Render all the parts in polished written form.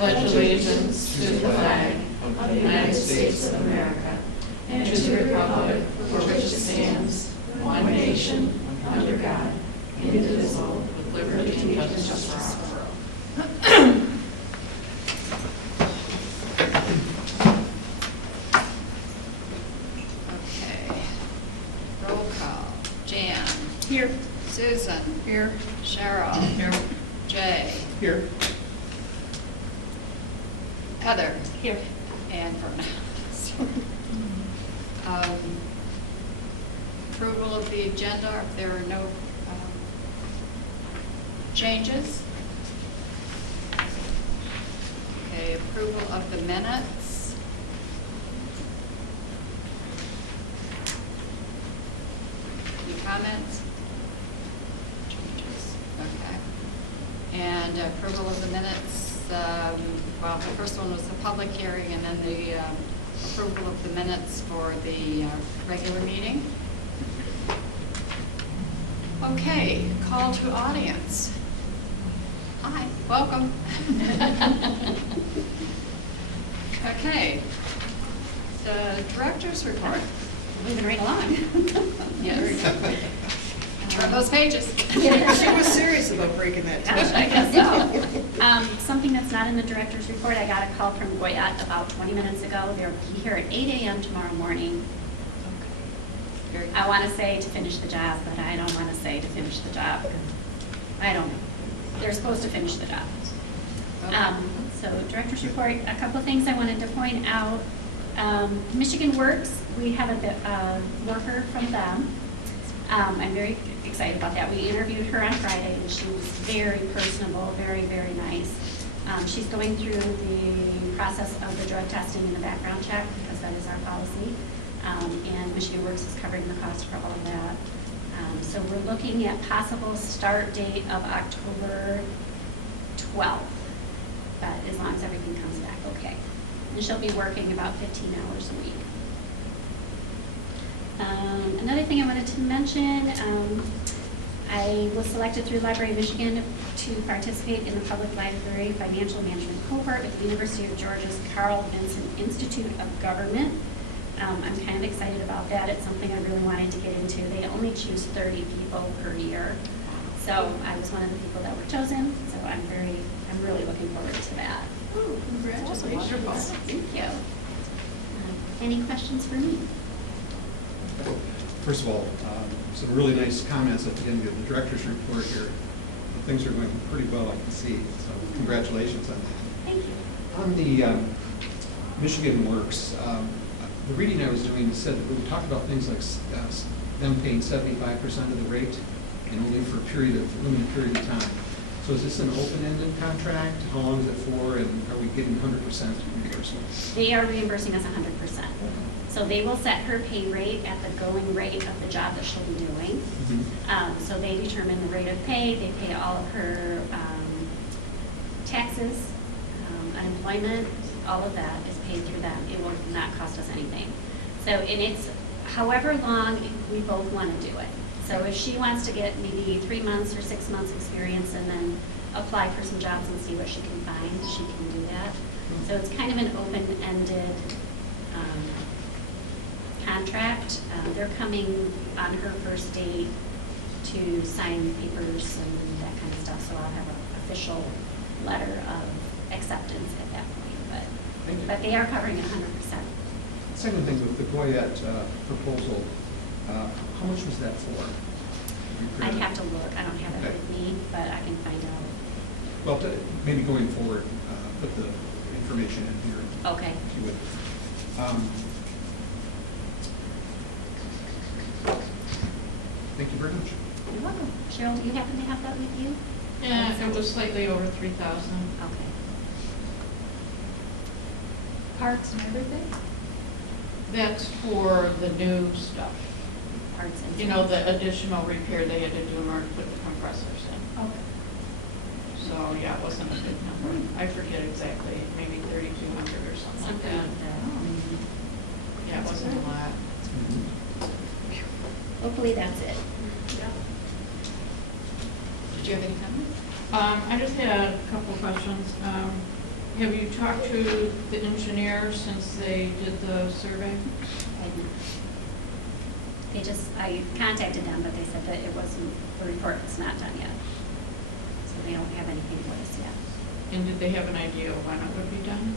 pledge allegiance to the flag of the United States of America and to the republic for which it stands, one nation, under God, indivisible, with liberty and justice for all. Okay. Roll call. Jan. Here. Susan. Here. Cheryl. Here. Jay. Here. Heather. Here. And Verna. Approval of the agenda, if there are no changes. Okay, approval of the minutes. Any comments? Changes, okay. And approval of the minutes, well, the first one was the public hearing, and then the approval of the minutes for the regular meeting. Okay, call to audience. Hi, welcome. Okay, the director's report. Moving right along. Yes. Turn those pages. She was serious about breaking that down. Gosh, I guess so. Something that's not in the director's report, I got a call from Goyette about 20 minutes ago. They'll be here at 8 a.m. tomorrow morning. Very good. I want to say to finish the job, but I don't want to say to finish the job. I don't know. They're supposed to finish the job. Okay. So director's report, a couple of things I wanted to point out. Michigan Works, we have a worker from them. I'm very excited about that. We interviewed her on Friday, and she was very personable, very, very nice. She's going through the process of the drug testing and the background check, because that is our policy. And Michigan Works is covering the cost for all of that. So we're looking at possible start date of October 12th, but as long as everything comes back okay. And she'll be working about 15 hours a week. Another thing I wanted to mention, I was selected through Library of Michigan to participate in the Public Library Financial Management Cohort with the University of Georgia's Carl Vinson Institute of Government. I'm kind of excited about that. It's something I really wanted to get into. They only choose 30 people per year. So I was one of the people that were chosen, so I'm really looking forward to that. Oh, congratulations. Thank you. Any questions for me? First of all, some really nice comments at the end of the director's report here. Things are going pretty well, I can see, so congratulations on that. Thank you. On the Michigan Works, the reading I was doing said that we talked about things like them paying 75% of the rate and only for a limited period of time. So is this an open-ended contract? How long is it for, and are we getting 100% reimbursement? They are reimbursing us 100%. So they will set her pay rate at the going rate of the job that she'll be doing. Mm-hmm. So they determine the rate of pay. They pay all of her taxes, unemployment, all of that is paid through them. It will not cost us anything. So, and it's however long we both want to do it. So if she wants to get maybe 3 months or 6 months experience and then apply for some jobs and see what she can find, she can do that. So it's kind of an open-ended contract. They're coming on her first date to sign papers and that kind of stuff, so I'll have an official letter of acceptance at that point. But they are covering it 100%. Second thing, with the Goyette proposal, how much was that for? I'd have to look. I don't have it with me, but I can find out. Well, maybe going forward, put the information in here. Okay. If you would. Thank you very much. You're welcome. Cheryl, do you happen to have that with you? Yeah, it was slightly over 3,000. Okay. Parts and everything? That's for the new stuff. Parts and You know, the additional repair they had to do in order to put the compressors in. Okay. So, yeah, it wasn't a big number. I forget exactly, maybe 3,200 or something like Something that. like that. Yeah, it wasn't a lot. Hopefully that's it. Did you have any comments? I just had a couple questions. Have you talked to the engineer since they did the survey? I contacted them, but they said that it wasn't, the report's not done yet. So they don't have anything for us yet. And did they have an idea when it would be done?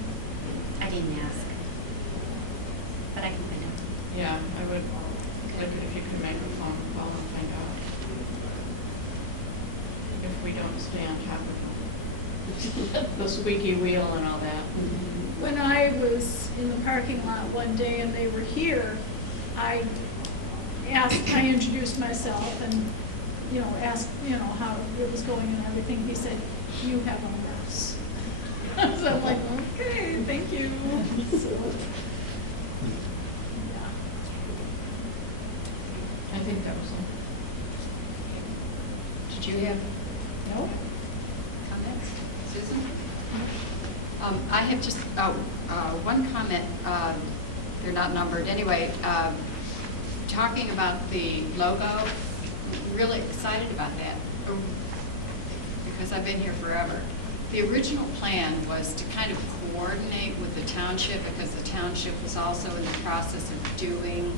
I didn't ask, but I can find out. Yeah, I would, if you could make a phone call and find out. If we don't stay on top of it. The squeaky wheel and all that. When I was in the parking lot one day and they were here, I introduced myself and, asked, how it was going and everything. He said, "You have a mess." So I'm like, okay, thank you. So, yeah. I think that was all. Did you have No? comments? Susan? I have just one comment. They're not numbered. Anyway, talking about the logo, I'm really excited about that because I've been here forever. The original plan was to kind of coordinate with the township because the township was also in the process of doing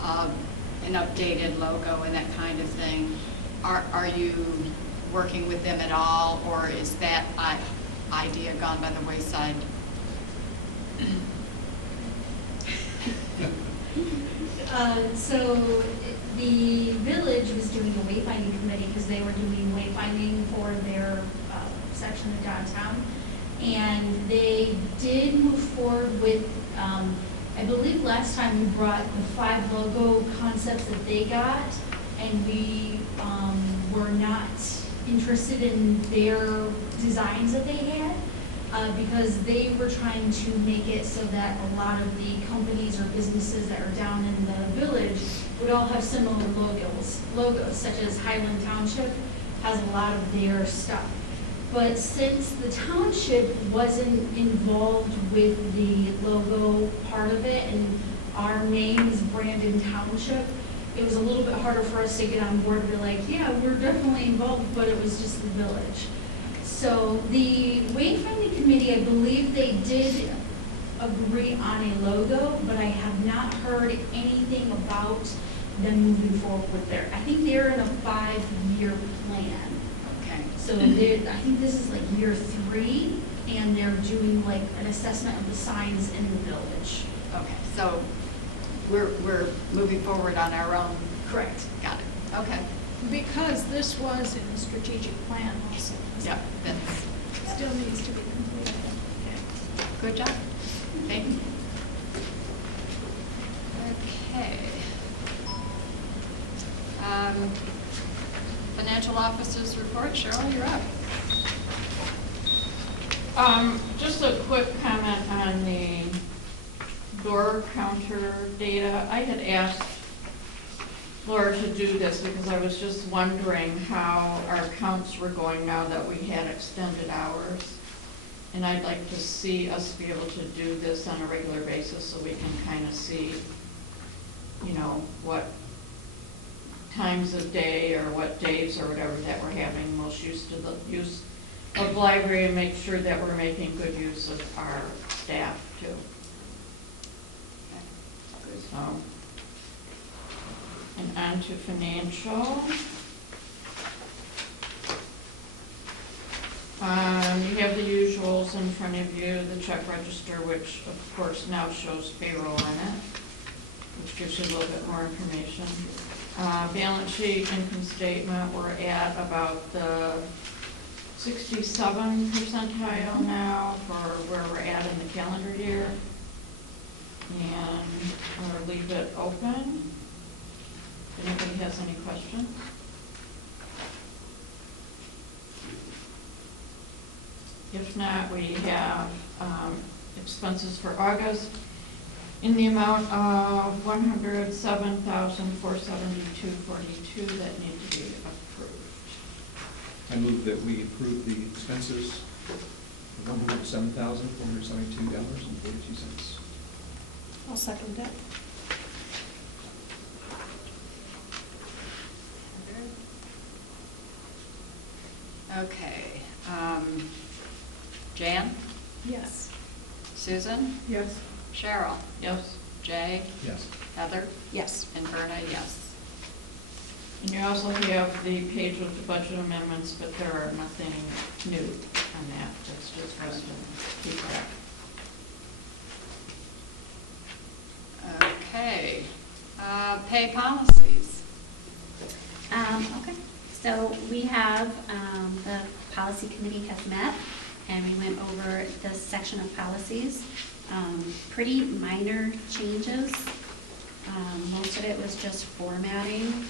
an updated logo and that kind of thing. Are you working with them at all, or is that idea gone by the wayside? So the village was doing a wayfinding committee because they were doing wayfinding for their section of downtown. And they did move forward with, I believe last time we brought the 5 logo concepts that they got, and we were not interested in their designs that they had. Because they were trying to make it so that a lot of the companies or businesses that are down in the village would all have similar logos, such as Highland Township has a lot of their stuff. But since the township wasn't involved with the logo part of it, and our name is Brandon Township, it was a little bit harder for us to get on board and be like, yeah, we're definitely involved, but it was just the village. So the wayfinding committee, I believe they did agree on a logo, but I have not heard anything about them moving forward with their, I think they're in a 5-year plan. Okay. So I think this is like year 3, and they're doing like an assessment of the signs in the village. Okay, so we're moving forward on our own. Correct. Got it. Okay. Because this was in the strategic plan also. Yeah, that's Still needs to be completed. good job. Thank you. Okay. Financial officers report. Cheryl, you're up. Just a quick comment on the door counter data. I had asked Laura to do this because I was just wondering how our counts were going now that we had extended hours. And I'd like to see us be able to do this on a regular basis so we can kind of see, what times of day or what days or whatever that we're having most use of the library, and make sure that we're making good use of our staff too. So, and on to financial. You have the usuals in front of you, the check register, which of course now shows payroll in it, which gives you a little bit more information. Balance sheet, income statement, we're at about the 67 percentile now for where we're at in the calendar year. And I'll leave it open. If anybody has any questions? If not, we have expenses for August in the amount of $107,472.42 that need to be approved. I move that we approve the expenses of $107,472.42. I'll second that. Okay. Jan? Yes. Susan? Yes. Cheryl? Yes. Jay? Yes. Heather? Yes. And Verna, yes. And you also have the page with the budget amendments, but there are nothing new on that. That's just for us to keep track. Okay, pay policies. Okay, so we have, the policy committee has met, and we went over this section of policies. Pretty minor changes. Most of it was just formatting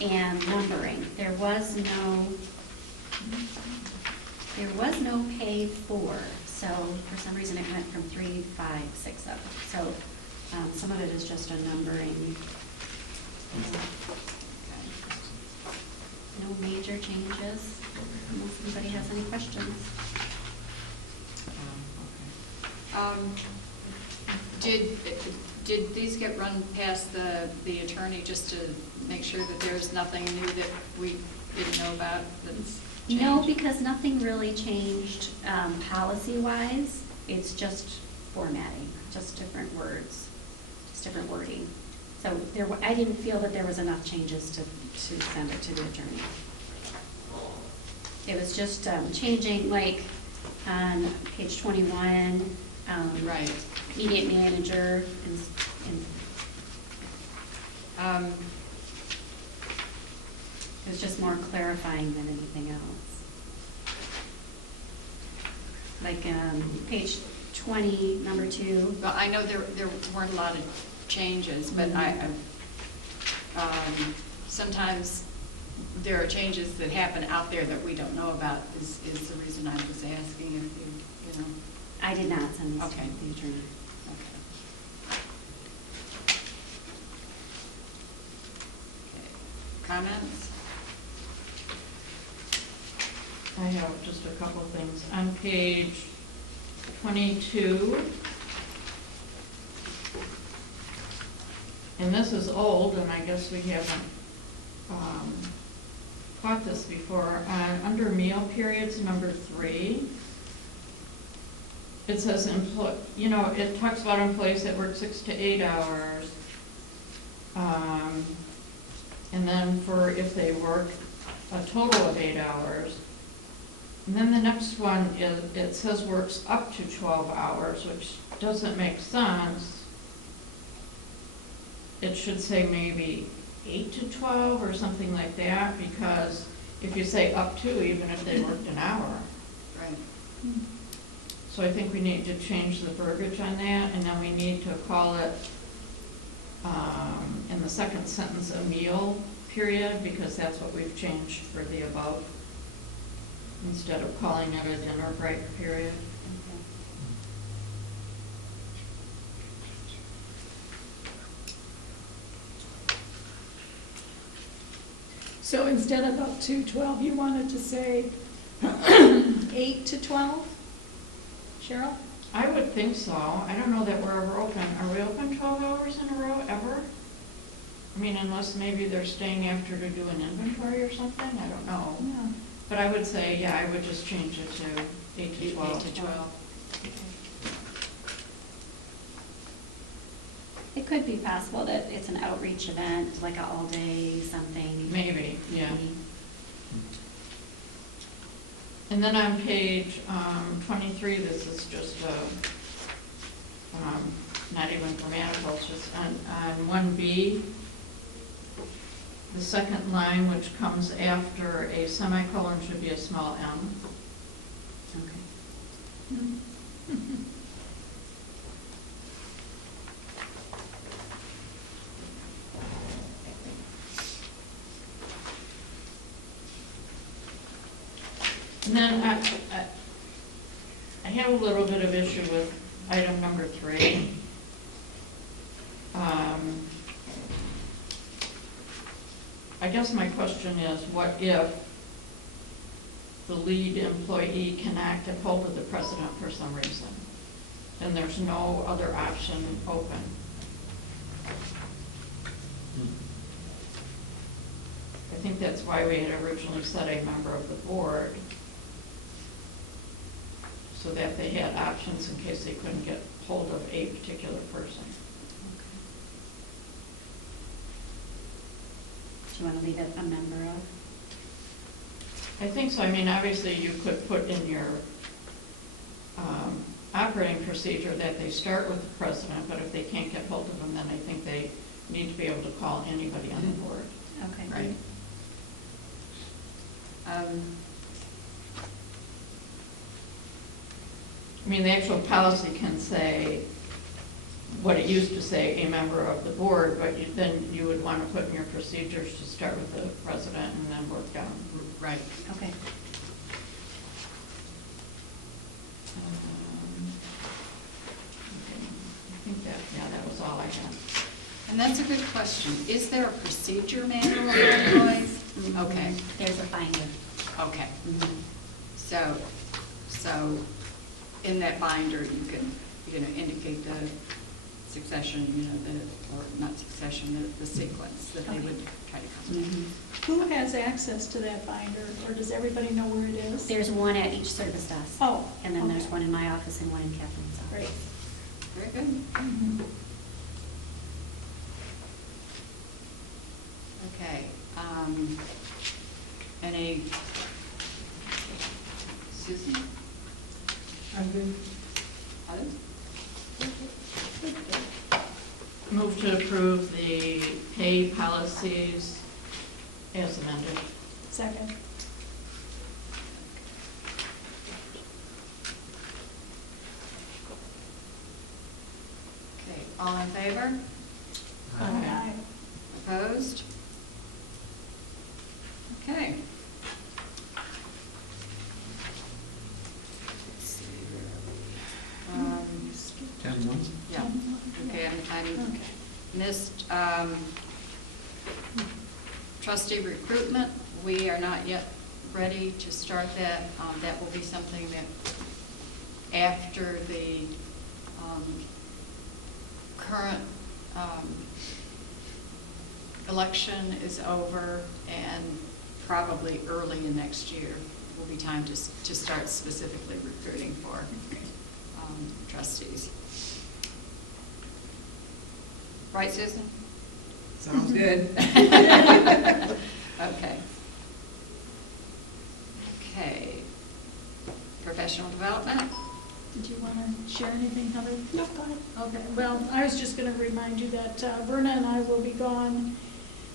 and numbering. There was no pay for, so for some reason it went from 3, 5, 6, 7. So some of it is just a numbering. No major changes, unless anybody has any questions. Did these get run past the attorney just to make sure that there's nothing new that we didn't know about that's changed? No, because nothing really changed policy-wise. It's just formatting, just different words, just different wording. So I didn't feel that there was enough changes to send it to the attorney. It was just changing, like, on page 21, Right. immediate manager, and it was just more clarifying than anything else. Like page 20, number 2. Well, I know there weren't a lot of changes, but sometimes there are changes that happen out there that we don't know about, is the reason I was asking if you know. I did not send this to Okay. the attorney. Comments? I have just a couple things. On page 22, and this is old, and I guess we haven't caught this before. Under meal periods, number 3, it says, it talks about employees that work 6 to 8 hours. And then for if they work a total of 8 hours. And then the next one is, it says works up to 12 hours, which doesn't make sense. It should say maybe 8 to 12 or something like that, because if you say up to, even if they worked an hour. Right. So I think we need to change the verbiage on that, and then we need to call it, in the second sentence, a meal period, because that's what we've changed for the above, instead of calling it a dinner break period. So instead of up to 12, you wanted to say 8 to 12? Cheryl? I would think so. I don't know that we're ever open. Are we open 12 hours in a row, ever? I mean, unless maybe they're staying after to do an inventory or something, I don't know. Yeah. But I would say, yeah, I would just change it to 8 to 12. 8 to 12. It could be possible that it's an outreach event, like an all-day something. Maybe, yeah. And then on page 23, this is just not even grammatical, it's just on 1B, the second line, which comes after a semicolon, should be a small m. Okay. And then I have a little bit of issue with item number 3. I guess my question is, what if the lead employee can act at hold of the president for some reason, and there's no other option open? I think that's why we had originally said a member of the board. So that they had options in case they couldn't get hold of a particular person. Do you want to leave it a member of? I think so. I mean, obviously, you could put in your operating procedure that they start with the president, but if they can't get hold of them, then I think they need to be able to call anybody on the board. Okay. Right. I mean, the actual policy can say what it used to say, a member of the board, but then you would want to put in your procedures to start with the president and then work down. Right. Okay. I think that was all I had. And that's a good question. Is there a procedure manual for employees? Okay, There's a binder. okay. Mhm. So in that binder, you can, indicate the succession, or not succession, the sequence that they would try to come to. Mhm. Who has access to that binder, or does everybody know where it is? There's one at each service desk. Oh. And then there's okay. one in my office and one in Kathleen's office. Great. Very good. Mhm. Okay. Any, Susan? I'm good. Others? Move to approve the pay policies as amended. Second. Okay, all in favor? Aye. Opposed? Okay. Let's see, where are we? 10-1. Yeah, okay, I'm Okay. missed trustee recruitment. We are not yet ready to start that. That will be something that after the current election is over and probably early in next year will be time to start specifically recruiting for trustees. Right, Susan? Sounds good. Okay. Okay. Professional development? Did you want to share anything, Heather? No, go ahead. Okay, well, I was just going to remind you that Verna and I will be gone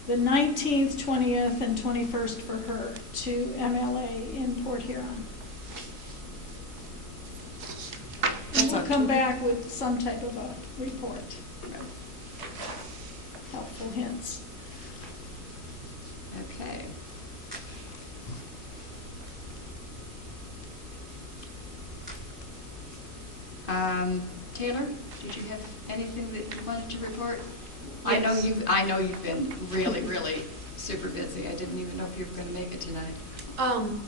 the 19th, 20th, and 21st for her to MLA in Port Huron. And we'll come back with some type of a report. Helpful hints. Okay. Taylor, did you have anything that you wanted to report? Yes. I know you've been really, really super busy. I didn't even know if you were going to make it tonight.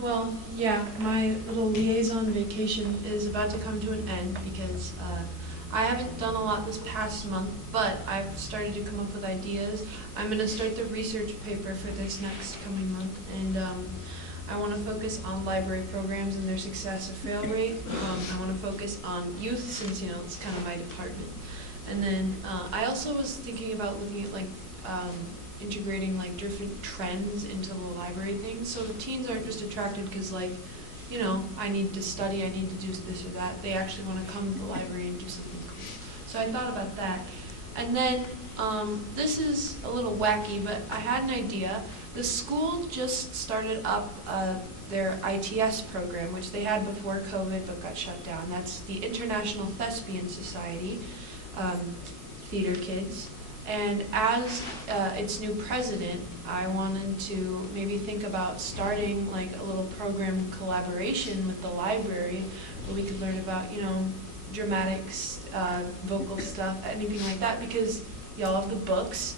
Well, yeah, my little liaison vacation is about to come to an end because I haven't done a lot this past month, but I've started to come up with ideas. I'm going to start the research paper for this next coming month, and I want to focus on library programs and their success or fail rate. I want to focus on youth since, it's kind of my department. And then I also was thinking about looking at integrating different trends into the library things, so the teens aren't just attracted because I need to study, I need to do this or that. They actually want to come to the library and do something cool. So I thought about that. And then this is a little wacky, but I had an idea. The school just started up their ITS program, which they had before COVID but got shut down. That's the International Thespian Society, theater kids. And as its new president, I wanted to maybe think about starting a little program collaboration with the library where we could learn about, dramatics, vocal stuff, anything like that, because y'all have the books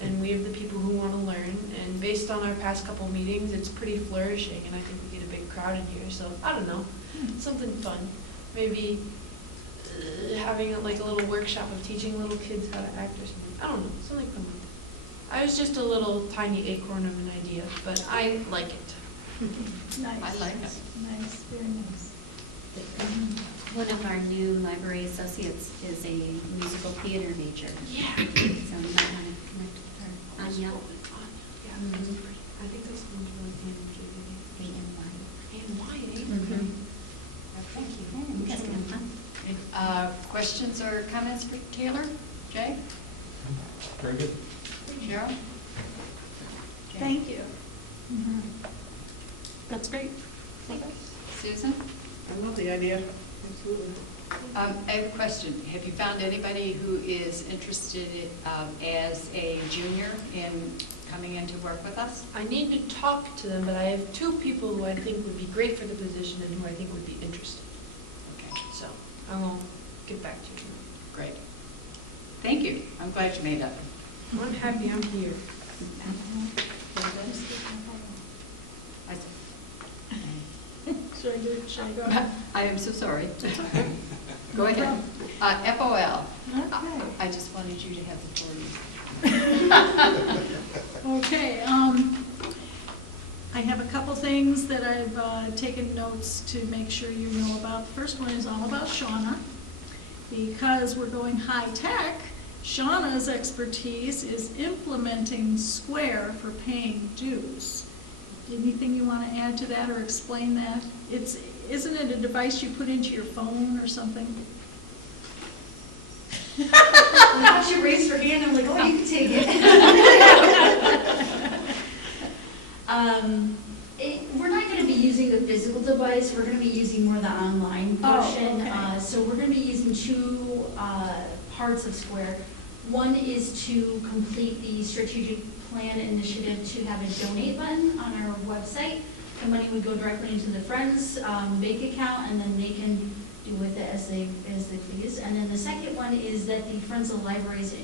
and we have the people who want to learn. And based on our past couple meetings, it's pretty flourishing, and I think we get a big crowd in here. So I don't know, something fun. Maybe having a little workshop of teaching little kids how to act or something. I don't know, something fun. I was just a little tiny acorn of an idea, but I like it. Nice. I like it. Nice, very nice. One of our new library associates is a musical theater major. Yeah. So you might want to connect with her. Anya. Yeah. Mhm. I think this one's really handy. And why, eh? Mhm. Thank you. Yeah, you guys can have fun. Questions or comments for Taylor? Jay? Very good. Cheryl? Jay? Thank you. That's great. Susan? I love the idea, absolutely. I have a question. Have you found anybody who is interested as a junior in coming in to work with us? I need to talk to them, but I have two people who I think would be great for the position and who I think would be interested. Okay, So I will get back to you. great. Thank you. I'm glad you made that. I'm happy I'm here. Should I go ahead? I am so sorry. Go ahead. FOL. Okay. I just wanted you to have the floor. Okay, I have a couple things that I've taken notes to make sure you know about. The first one is all about Shauna. Because we're going high-tech, Shauna's expertise is implementing Square for paying dues. Anything you want to add to that or explain that? Isn't it a device you put into your phone or something? I thought she raised her hand, I'm like, oh, you can take it. We're not gonna be using the physical device, we're gonna be using more the online portion. okay. So we're gonna be using two parts of Square. One is to complete the strategic plan initiative to have a donate button on our website. The money would go directly into the Friends bank account, and then they can do with it as they please. And then the second one is that the Friends of Libraries,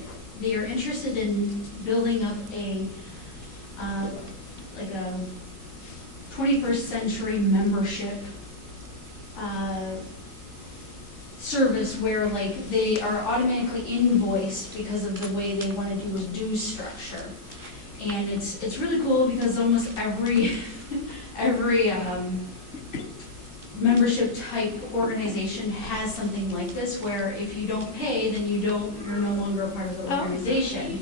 they are interested in building up a like a 21st century membership service where like they are automatically invoiced because of the way they want to do a dues structure. And it's really cool because almost every membership type organization has something like this where if you don't pay, then you're no longer a part of the organization.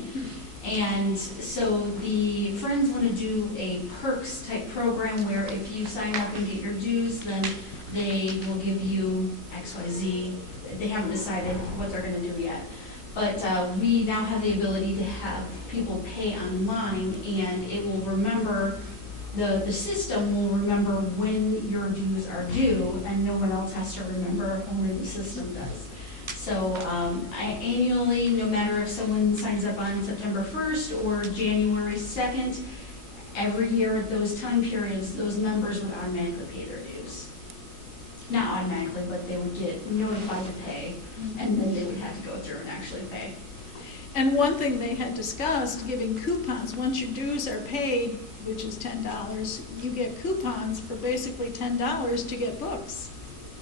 And so the Friends want to do a perks type program where if you sign up and get your dues, then they will give you XYZ. They haven't decided what they're going to do yet. But we now have the ability to have people pay online, and it will remember, the system will remember when your dues are due, and no one else has to remember, only the system does. So annually, no matter if someone signs up on September 1st or January 2nd, every year at those time periods, those members would automatically pay their dues. Not automatically, but they would get notified to pay, and then they would have to go through and actually pay. And one thing they had discussed, giving coupons, once your dues are paid, which is $10, you get coupons for basically $10 to get books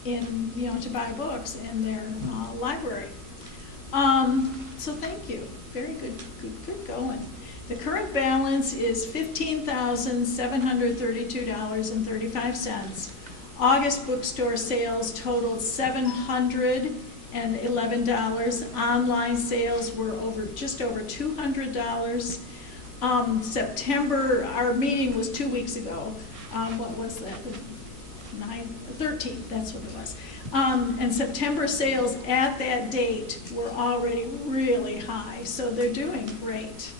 in, to buy books in their library. So thank you. Very good going. The current balance is $15,732.35. August bookstore sales totaled $711. Online sales were just over $200. September, our meeting was 2 weeks ago. What was that? 13th, that's what it was. And September sales at that date were already really high, so they're doing great.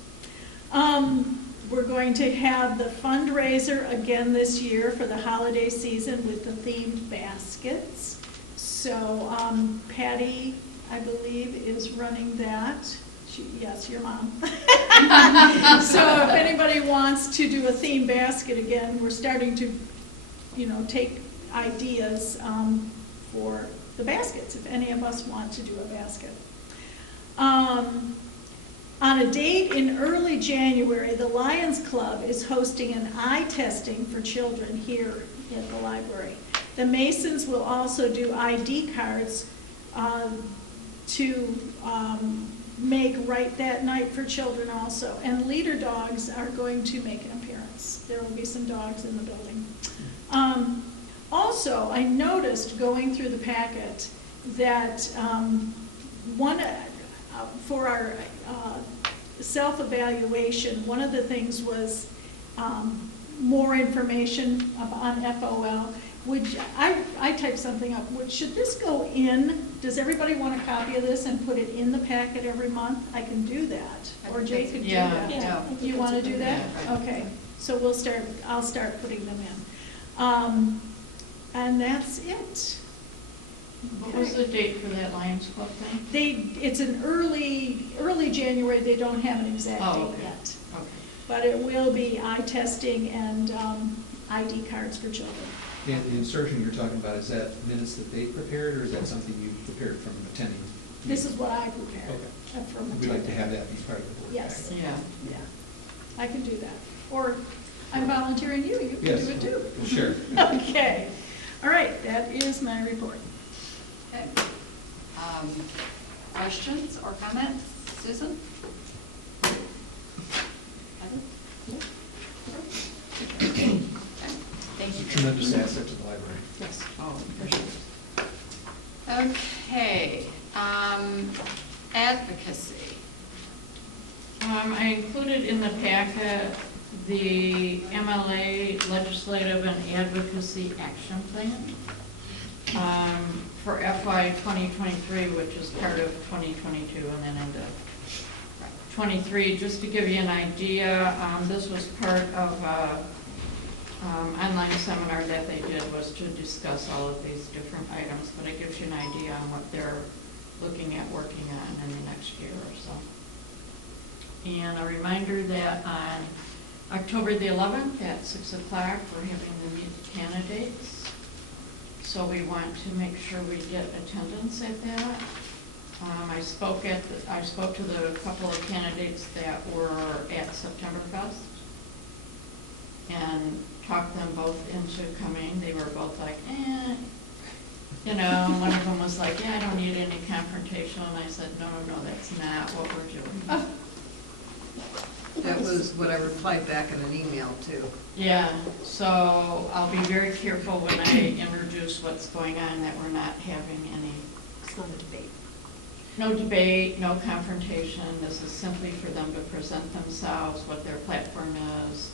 We're going to have the fundraiser again this year for the holiday season with the themed baskets. So Patty, I believe, is running that. Yes, your mom. So if anybody wants to do a theme basket again, we're starting to, take ideas for the baskets, if any of us want to do a basket. On a date in early January, the Lions Club is hosting an eye testing for children here at the library. The Masons will also do ID cards to make right that night for children also. And leader dogs are going to make an appearance. There will be some dogs in the building. Also, I noticed going through the packet that one, for our self-evaluation, one of the things was more information on FOL. I typed something up. Should this go in? Does everybody want a copy of this and put it in the packet every month? I can do that. Or Jay could do that. Yeah. You want to do that? Yeah, right. Okay. So I'll start putting them in. And that's it. What was the date for that Lions Club thing? It's an early January. They don't have an exact Oh, date okay. yet. Okay. But it will be eye testing and ID cards for children. And the insertion you're talking about, is that minutes that they prepared, or is that something you prepared from attending? This is what I prepared. Okay. From We'd like to have that be part of the board. Yes. packet. Yeah. Yeah, I can do that. Or I'm volunteering you can Yes, do it too. sure. Okay, all right, that is my report. Okay. Questions or comments? Susan? Okay. Thank you. Tremendous asset to the library. Yes. Oh, for sure. Okay, advocacy. I included in the packet the MLA Legislative and Advocacy Action Plan for FY 2023, which is part of 2022 and then into 23. Just to give you an idea, this was part of online seminar that they did, was to discuss all of these different items, but it gives you an idea on what they're looking at working on in the next year or so. And a reminder that on October the 11th at 6 o'clock, we're having the meet the candidates. So we want to make sure we get attendance at that. I spoke to the couple of candidates that were at Septemberfest and talked them both into coming. They were both like, you know, one of them was like, yeah, I don't need any confrontation. And I said, no, that's not what we're doing. That was what I replied back in an email too. Yeah, so I'll be very careful when I introduce what's going on, that we're not having any. It's not a debate. No debate, no confrontation. This is simply for them to present themselves, what their platform is,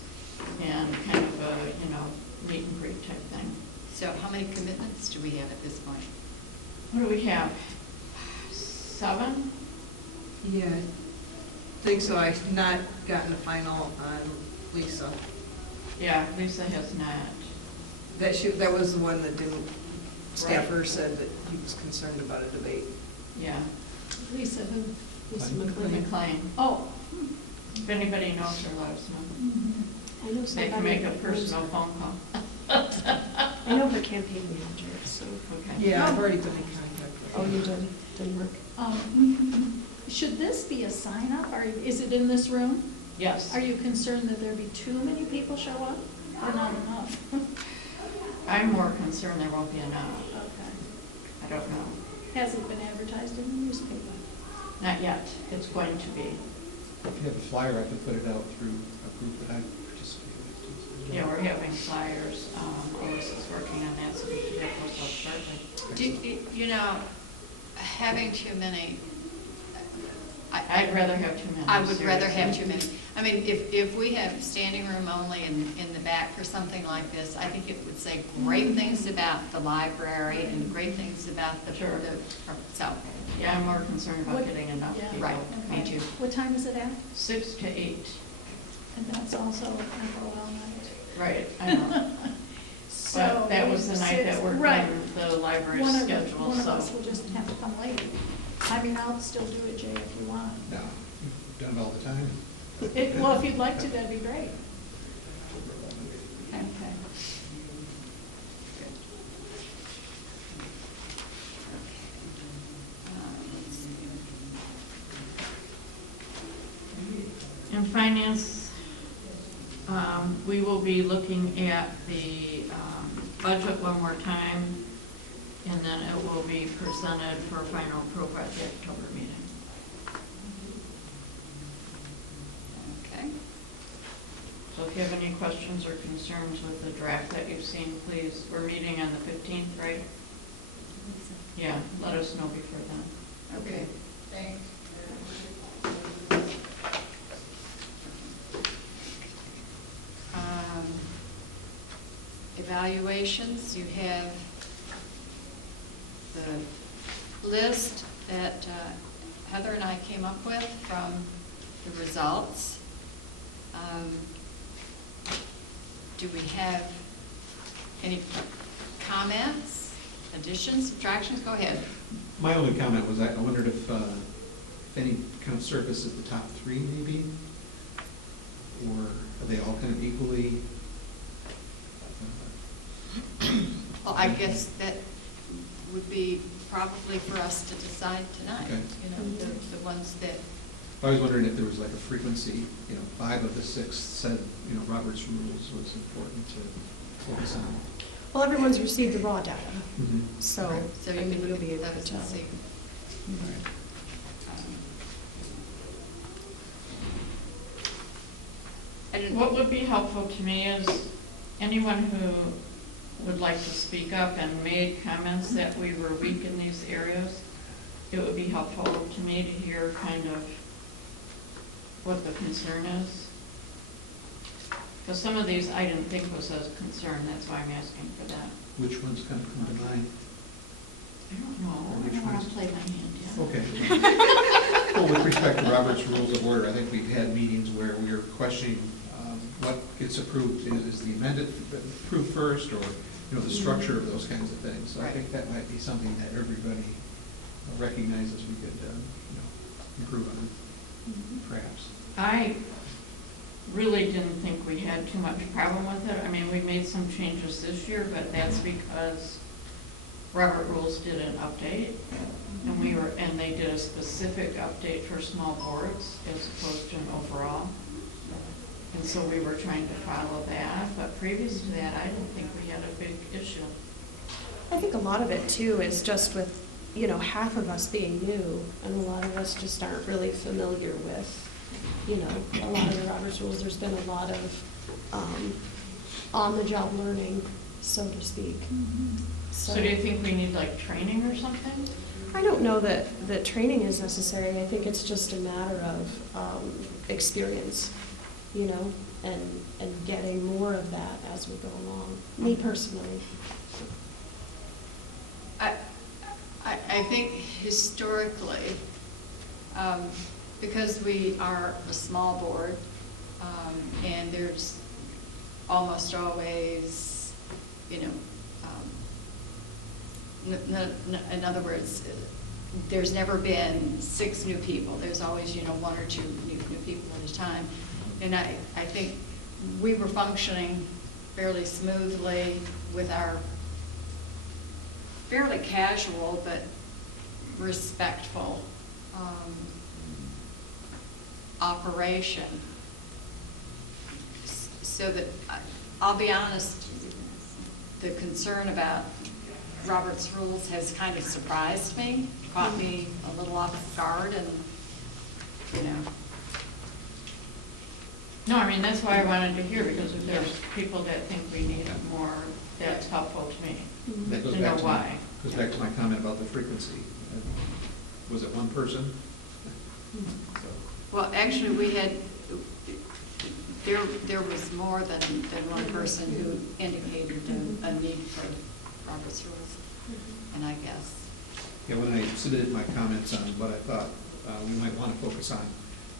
and kind of a, meet and greet type thing. So how many commitments do we have at this point? What do we have? 7? Yeah, I think so. I've not gotten a final on Lisa. Yeah, Lisa has not. That was the one that didn't, staffer Right. said that he was concerned about a debate. Yeah, Lisa, who? Lisa Fine. McLean. McLean. Oh. If anybody knows her, let us know. Mhm. I know They can somebody make a that knows personal her. phone call. I know her campaign manager, so. Okay. Yeah, I've already been in contact with her. Oh, you did? Didn't work? Should this be a sign up? Is it in this room? Yes. Are you concerned that there be too many people show up or not enough? I'm more concerned there won't be enough. Okay. I don't know. Has it been advertised in the newspaper? Not yet. It's going to be. If you have a flyer, I could put it out through a group that I participate in. Yeah, we're having flyers. Lois is working on that, so we should have those up shortly. Having too many, I'd rather have too many. I would rather have seriously. too many. I mean, if we have standing room only in the back for something like this, I think it would say great things about the library and great things about the, Sure. so, Yeah, I'm more concerned about What- getting enough yeah. people. right, me Okay. too. What time is it at? 6 to 8. And that's also FOL night. Right, I know. So But that was the night that worked right. on the library's One of schedule, so. us will just have to come late. I mean, I'll still do it, Jay, if you want. No, you've done it all the time. Well, if you'd like to, that'd be great. Okay. In finance, we will be looking at the budget one more time, and then it will be presented for final approval at the October meeting. Okay. So if you have any questions or concerns with the draft that you've seen, please, we're meeting on the 15th, right? Yeah, let let us know before then. Okay. Thanks. Evaluations, you have the list that Heather and I came up with from the results. Do we have any comments, additions, subtractions? Go ahead. My only comment was I wondered if any kind of surface at the top three maybe, or are they all kind of equally? Well, I guess that would be probably for us to decide tonight. Okay. You know, the ones that, I was wondering if there was like a frequency, 5 of the 6 said, Robert's rules was important to focus on. Well, everyone's received the raw data, Mhm. so Right. so I you mean, can you'll look be able at to those tell. and see. And What would be helpful to me is anyone who would like to speak up and made comments that we were weak in these areas, it would be helpful to me to hear kind of what the concern is. Because some of these I didn't think was a concern, that's why I'm asking for that. Which ones kind of come to mind? I don't know, I Which don't want ones? to play my hand yet. Okay. Well, with respect to Robert's Rules of Order, I think we've had meetings where we are questioning what gets approved. Is the amended approved first, or the structure of those kinds of things? So I think that might be something that everybody recognizes we could improve on, perhaps. I really didn't think we had too much problem with it. I mean, we made some changes this year, but that's because Robert Rules did an update, and they did a specific update for small boards as opposed to an overall. And so we were trying to follow that, but previous to that, I didn't think we had a big issue. I think a lot of it too is just with, half of us being new, and a lot of us just aren't really familiar with, a lot of the Robert's Rules. There's been a lot of on-the-job learning, so to speak. So do you think we need like training or something? I don't know that training is necessary. I think it's just a matter of experience, and getting more of that as we go along. Me personally. I think historically, because we are a small board, and there's almost always, in other words, there's never been 6 new people. There's always, 1 or 2 new people at a time. And I think we were functioning fairly smoothly with our fairly casual but respectful operation. So that, I'll be honest, the concern about Robert's Rules has kind of surprised me, caught me a little off guard, and, No, I mean, that's why I wanted to hear, because if there's people that think we need it more, that's helpful to me. That goes To know back to why. Goes back to my comment about the frequency. Was it one person? So, well, actually, we had, there was more than one person who indicated a need for Robert's Rules, and I guess. Yeah, when I submitted my comments on what I thought we might want to focus on,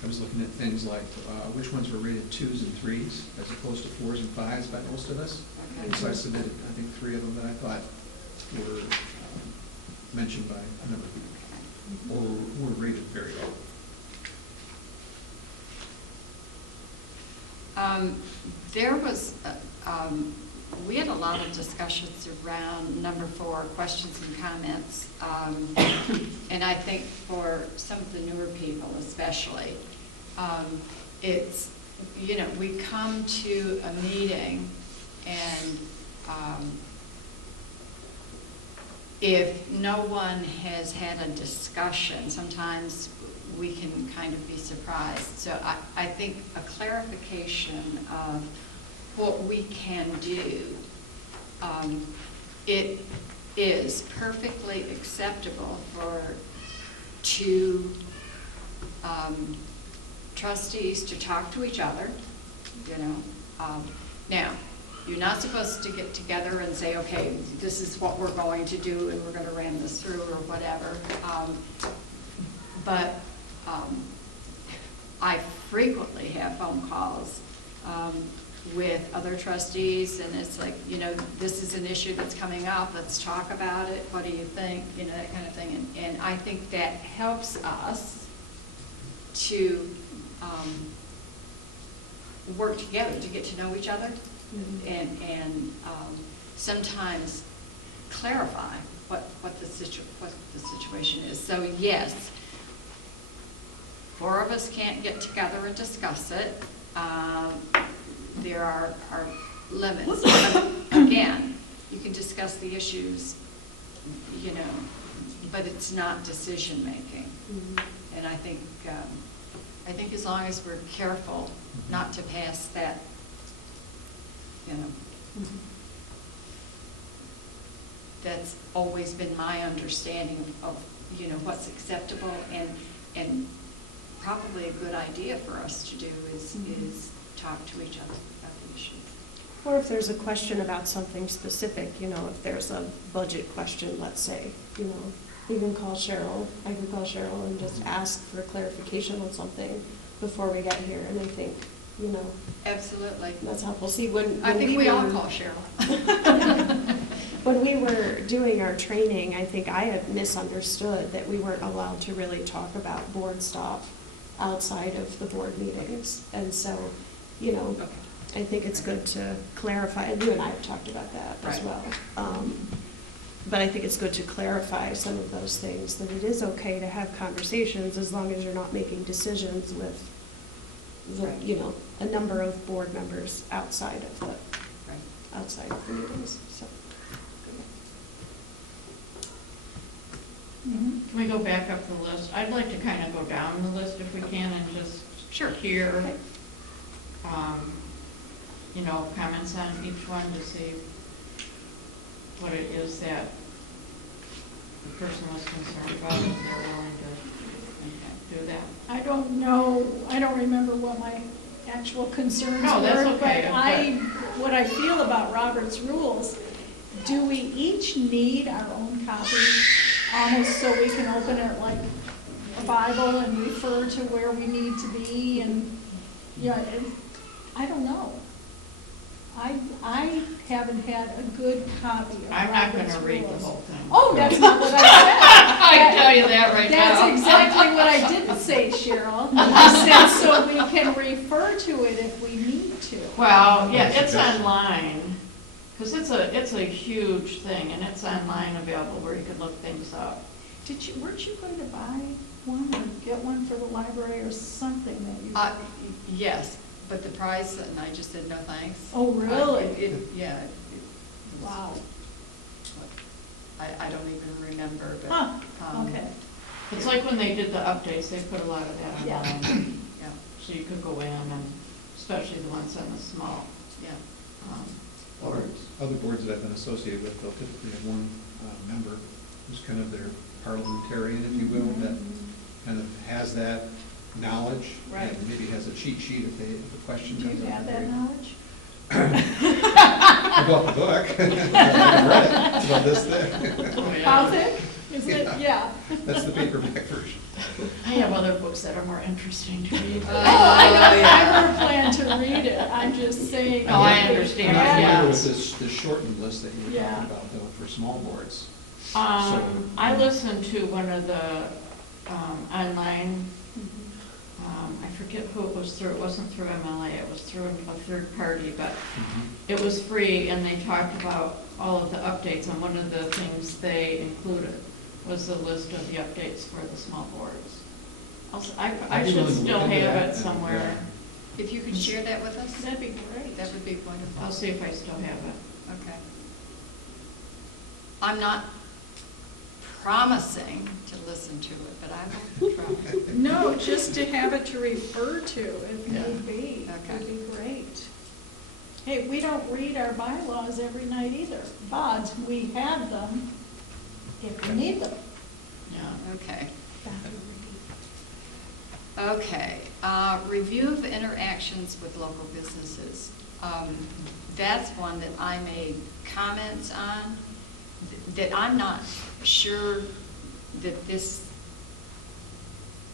I was looking at things like which ones were rated 2s and 3s as opposed to 4s and 5s by most of us. Okay. And so I submitted, I think, 3 of them that I thought were mentioned by a number of people, or were rated very low. There was, we had a lot of discussions around number 4, questions and comments. And I think for some of the newer people especially, it's, we come to a meeting and if no one has had a discussion, sometimes we can kind of be surprised. So I think a clarification of what we can do, is perfectly acceptable for two trustees to talk to each other, you know. Now, you're not supposed to get together and say, okay, this is what we're going to do and we're going to ram this through or whatever. But I frequently have phone calls with other trustees, and it's like, you know, this is an issue that's coming up, let's talk about it, what do you think, you know, that kind of thing. And I think that helps us to work together, to get to know each other, and sometimes clarify what the situation is. So yes, 4 of us can't get together and discuss it. There are limits. But again, you can discuss the issues, you know, but it's not decision-making. And I think as long as we're careful not to pass that, you know, that's always been my understanding of, you know, what's acceptable and probably a good idea for us to do is talk to each other about the issues. Or if there's a question about something specific, you know, if there's a budget question, let's say, you know, you can call Cheryl, I can call Cheryl and just ask for clarification on something before we get here, and I think, you know. Absolutely. That's helpful. See, when I think we all call Cheryl. When we were doing our training, I think I had misunderstood that we weren't allowed to really talk about board stuff outside of the board meetings. And so, you know, I think it's good to clarify, and you and I have talked about that as well. But I think it's good to clarify some of those things, that it is okay to have conversations as long as you're not making decisions with, the, you know, a number of board members outside of the meetings. So. Can we go back up the list? I'd like to kind of go down the list if we can and just hear, you know, comments on each one to see what it is that the person was concerned about, if they're willing to do that. I don't know, I don't remember what my actual concerns No, that's were, okay, but what I feel about Robert's rules, do we each need our own copy, almost so we can open it like a Bible and refer to where we need to be, and, yeah, I don't know. I haven't had a good copy of I'm not going Robert's to read the rules. whole thing. Oh, that's not what I said. I can tell you that right now. That's exactly what I didn't say, Cheryl. I said so we can refer to it if we need to. Well, yeah, it's online, because it's a huge thing, and it's online available where you can look things up. Weren't you going to buy one or get one for the library or something that you? Yes, but the price, and I just said no thanks. Oh, really? Wow. I don't even remember, but. Huh, okay. It's like when they did the updates, they put a lot of that Yeah. online. Yeah. So you could go in, and especially the ones on the small. Yeah. Boards. Other boards that I've been associated with, they'll typically have one member who's kind of their parliamentarian, if you will, that kind of has that knowledge. Right. And maybe has a cheat sheet if a question Do comes up. you have that knowledge? I bought the book. I read it. It's about this thick. How thick? Is it? Yeah. That's the paperback version. I have other books that are more interesting to read. I never plan to read it. I'm just saying. Oh, I understand. I'm not familiar Yeah. with this shortened list that you were Yeah. talking about, though, for small boards. I listened to one of the online, I forget who it was through. It wasn't through MLA, it was through a third party, but it was free, and they talked about all of the updates, and one of the things they included was the list of the updates for the small boards. I should still have it somewhere. If you could share that with us, That'd be great. that would be wonderful. I'll see if I still have it. Okay. I'm not promising to listen to it, but I will try. No, just to have it to refer to if Yeah. need be, Okay. would be great. Hey, we don't read our bylaws every night either, but we have them Review of interactions with local businesses. That's one that I made comments on, that I'm not sure that this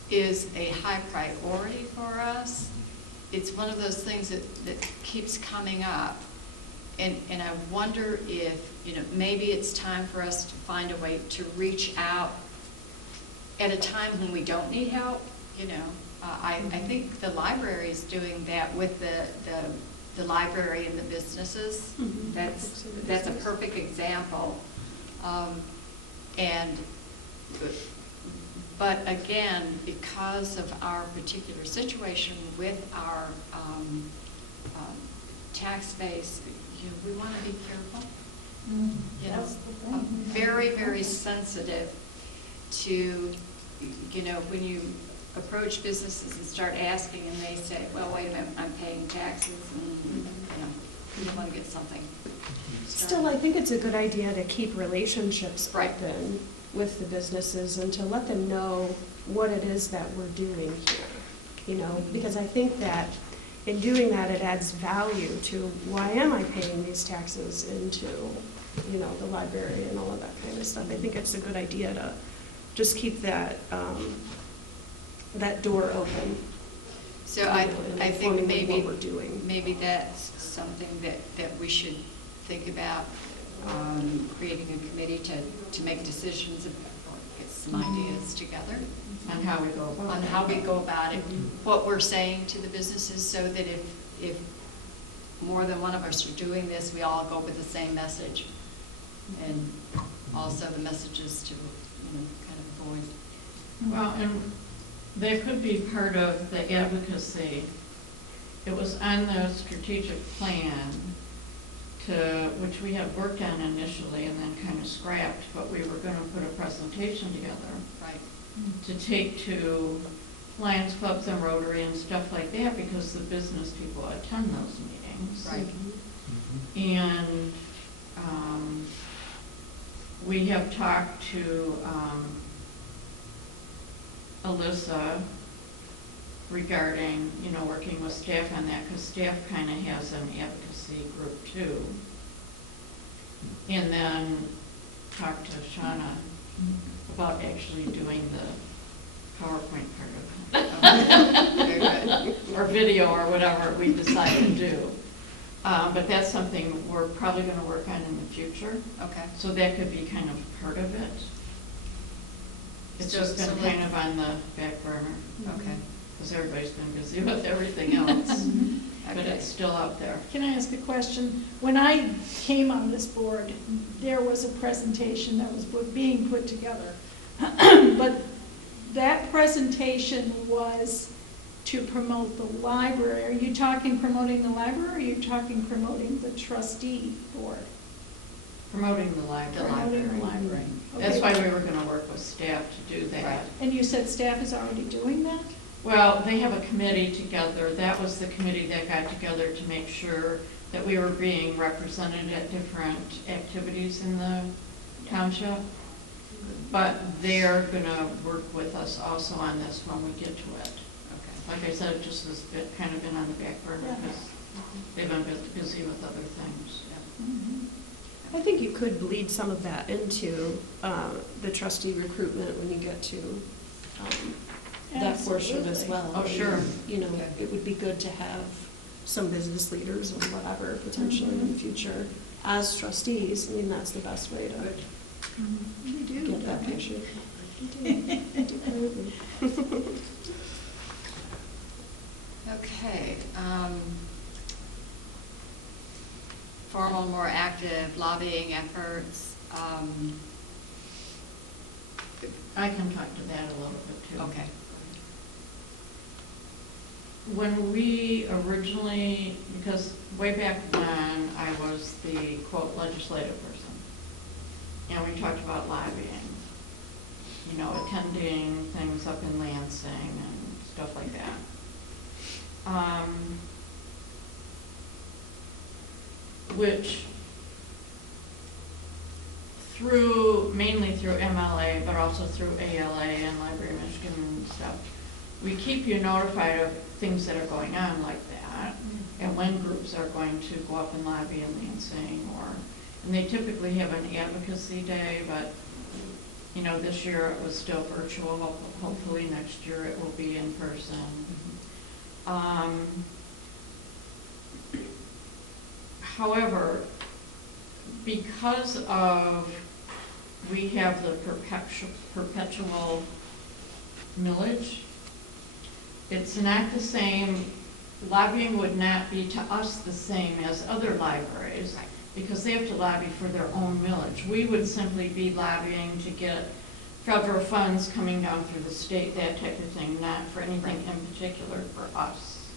is a high priority for us. It's one of those things that keeps coming up. And I wonder if, maybe it's time for us to find a way to reach out at a time when we don't need help, I think the library is doing that with the library and the businesses. Mhm. That's a perfect example. But again, because of our particular situation with our tax base, we want to be careful. That's the thing. I'm very, very sensitive to, when you approach businesses and start asking and they say, well, wait a minute, I'm paying taxes, and, you want to get something started. Still, I think it's a good idea to keep relationships Right. open with the businesses and to let them know what it is that we're doing here, because I think that in doing that, it adds value to why am I paying these taxes into, the library and all of that kind of stuff. I think it's a good idea to just keep that, that door open. So I and think informing them maybe what we're doing. Maybe that's something that we should think about, creating a committee to make decisions, or get some ideas together on how we go about it, what we're saying to the businesses, so that if more than one of us are doing this, we all go with the same message, and also the messages to kind of avoid. Well, and that could be part of the advocacy. It was on the strategic plan, which we had worked on initially and then kind of scrapped, but we were going to put a presentation together. Right. To take to Lions Clubs and Rotary and stuff like that, because the business people attend those meetings. Right. And we have talked to Alyssa regarding, working with staff on that, because staff kind of has an advocacy group too. And then talked to Shauna about actually doing the PowerPoint part of it. Very good. Or video or whatever we decide to do. But that's something we're probably going to work on in the future. Okay. So that could be kind of part of it. It's So- just been so kind let- of on the back burner, Okay. because everybody's been busy with everything else. But Okay. it's still out there. Can I ask a question? When I came on this board, there was a presentation that was being put together. But that presentation was to promote the library. Are you talking promoting the library, or are you talking promoting the trustee board? Promoting the library. Promoting the library. Right. That's Okay. why we were going to work with staff to do that. Right. And you said staff is already doing that? Well, they have a committee together. That was the committee that got together to make sure that we were being represented at different activities in the township. But they're gonna work with us also on this when we get to it. Okay. Like I said, it just has kind of been on the back burner Yeah. because they've been busy with other things. I think you could bleed some of that into the trustee recruitment when you get to that portion as Absolutely. well. Oh, sure. It would be good to have some business leaders or whatever potentially in the future as trustees. I mean, that's the best way to We do. get that picture. Okay. Formal, more active lobbying efforts. I can talk to that a little bit too. Okay. When we originally, because way back when, I was the quote legislative person, and we talked about lobbying, attending things up in Lansing and stuff like that. Which mainly through MLA, but also through ALA and Library of Michigan and stuff, we keep you notified of things that are going on like that, and when groups are going to go up and lobby in Lansing, and they typically have an advocacy day, but, you know, this year it was still virtual. Hopefully next year it will be in person. However, because of, we have the perpetual millage, it's not the same, lobbying would not be to us the same as other libraries, because they have to lobby for their own millage. We would simply be lobbying to get federal funds coming down through the state, that type of thing, not for anything in particular for us.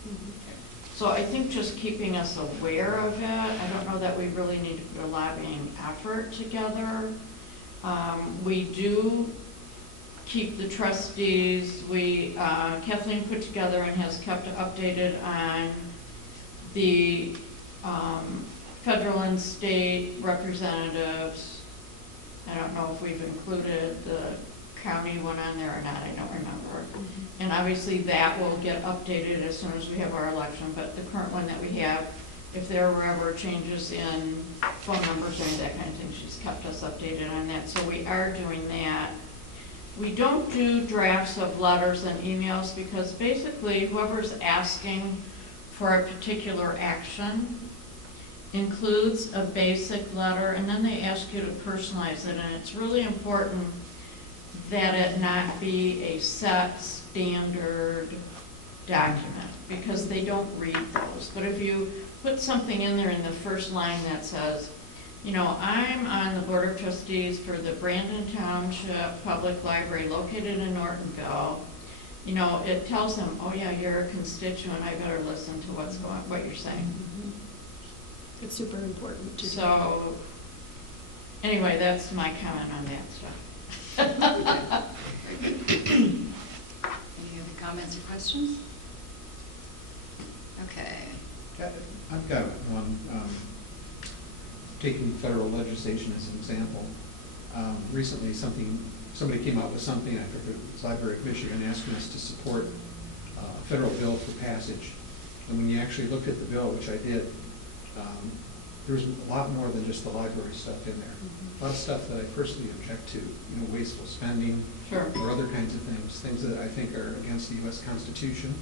So I think just keeping us aware of it, I don't know that we really need to put a lobbying effort together. We do keep the trustees, Kathleen put together and has kept updated on the federal and state representatives. I don't know if we've included the county one on there or not, I don't remember. And obviously that will get updated as soon as we have our election, but the current one that we have, if there were ever changes in phone numbers or that kind of thing, she's kept us updated on that. So we are doing that. We don't do drafts of letters and emails because basically whoever's asking for a particular action includes a basic letter, and then they ask you to personalize it, and it's really important that it not be a set standard document, because they don't read those. But if you put something in there in the first line that says, you know, I'm on the Board of Trustees for the Brandon Township Public Library located in Nortonville, you know, it tells them, oh yeah, you're a constituent, I better listen to what you're saying. It's super important to do. So, anyway, that's my comment on that stuff. Any other comments or questions? Okay. I've got one, taking federal legislation as an example. Recently, somebody came out with something, I forget, it was Library of Michigan, asking us to support a federal bill for passage. And when you actually looked at the bill, which I did, there's a lot more than just the library stuff in there. A lot of stuff that I personally object to, you know, wasteful spending, Sure. or other kinds of things that I think are against the U.S. Constitution,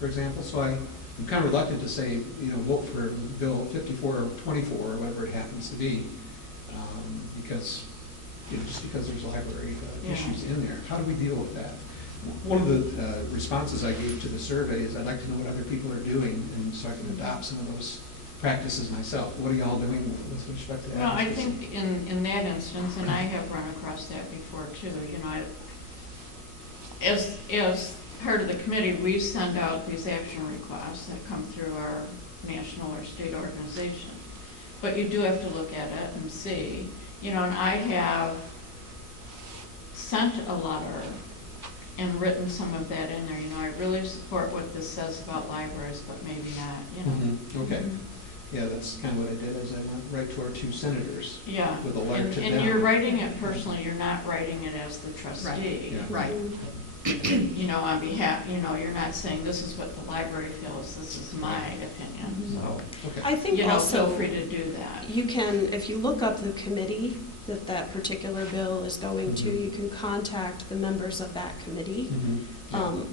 for example. So I'm kind of reluctant to say, you know, vote for Bill 54 or 24 or whatever it happens to be, because, you know, just because there's library issues in there. How do we deal with that? One of the responses I gave to the survey is I'd like to know what other people are doing, and so I can adopt some of those practices myself. What are y'all doing with respect to that? Well, I think in that instance, and I have run across that before too, you know, as part of the committee, we send out these action requests that come through our national or state organization. But you do have to look at it and see, you know, and I have sent a letter and written some of that in there. You know, I really support what this says about libraries, but maybe not, you know. Okay. Yeah, that's kind of what I did, is I went right to our two senators. Yeah. With a letter to them. And you're writing it personally, you're not writing it as the trustee. Right. Yeah. Right. You know, on behalf, you know, you're not saying this is what the library feels, this is my opinion, so. Okay. I think You know, also feel free to do that. you can, if you look up the committee that particular bill is going to, you can contact the members of that committee.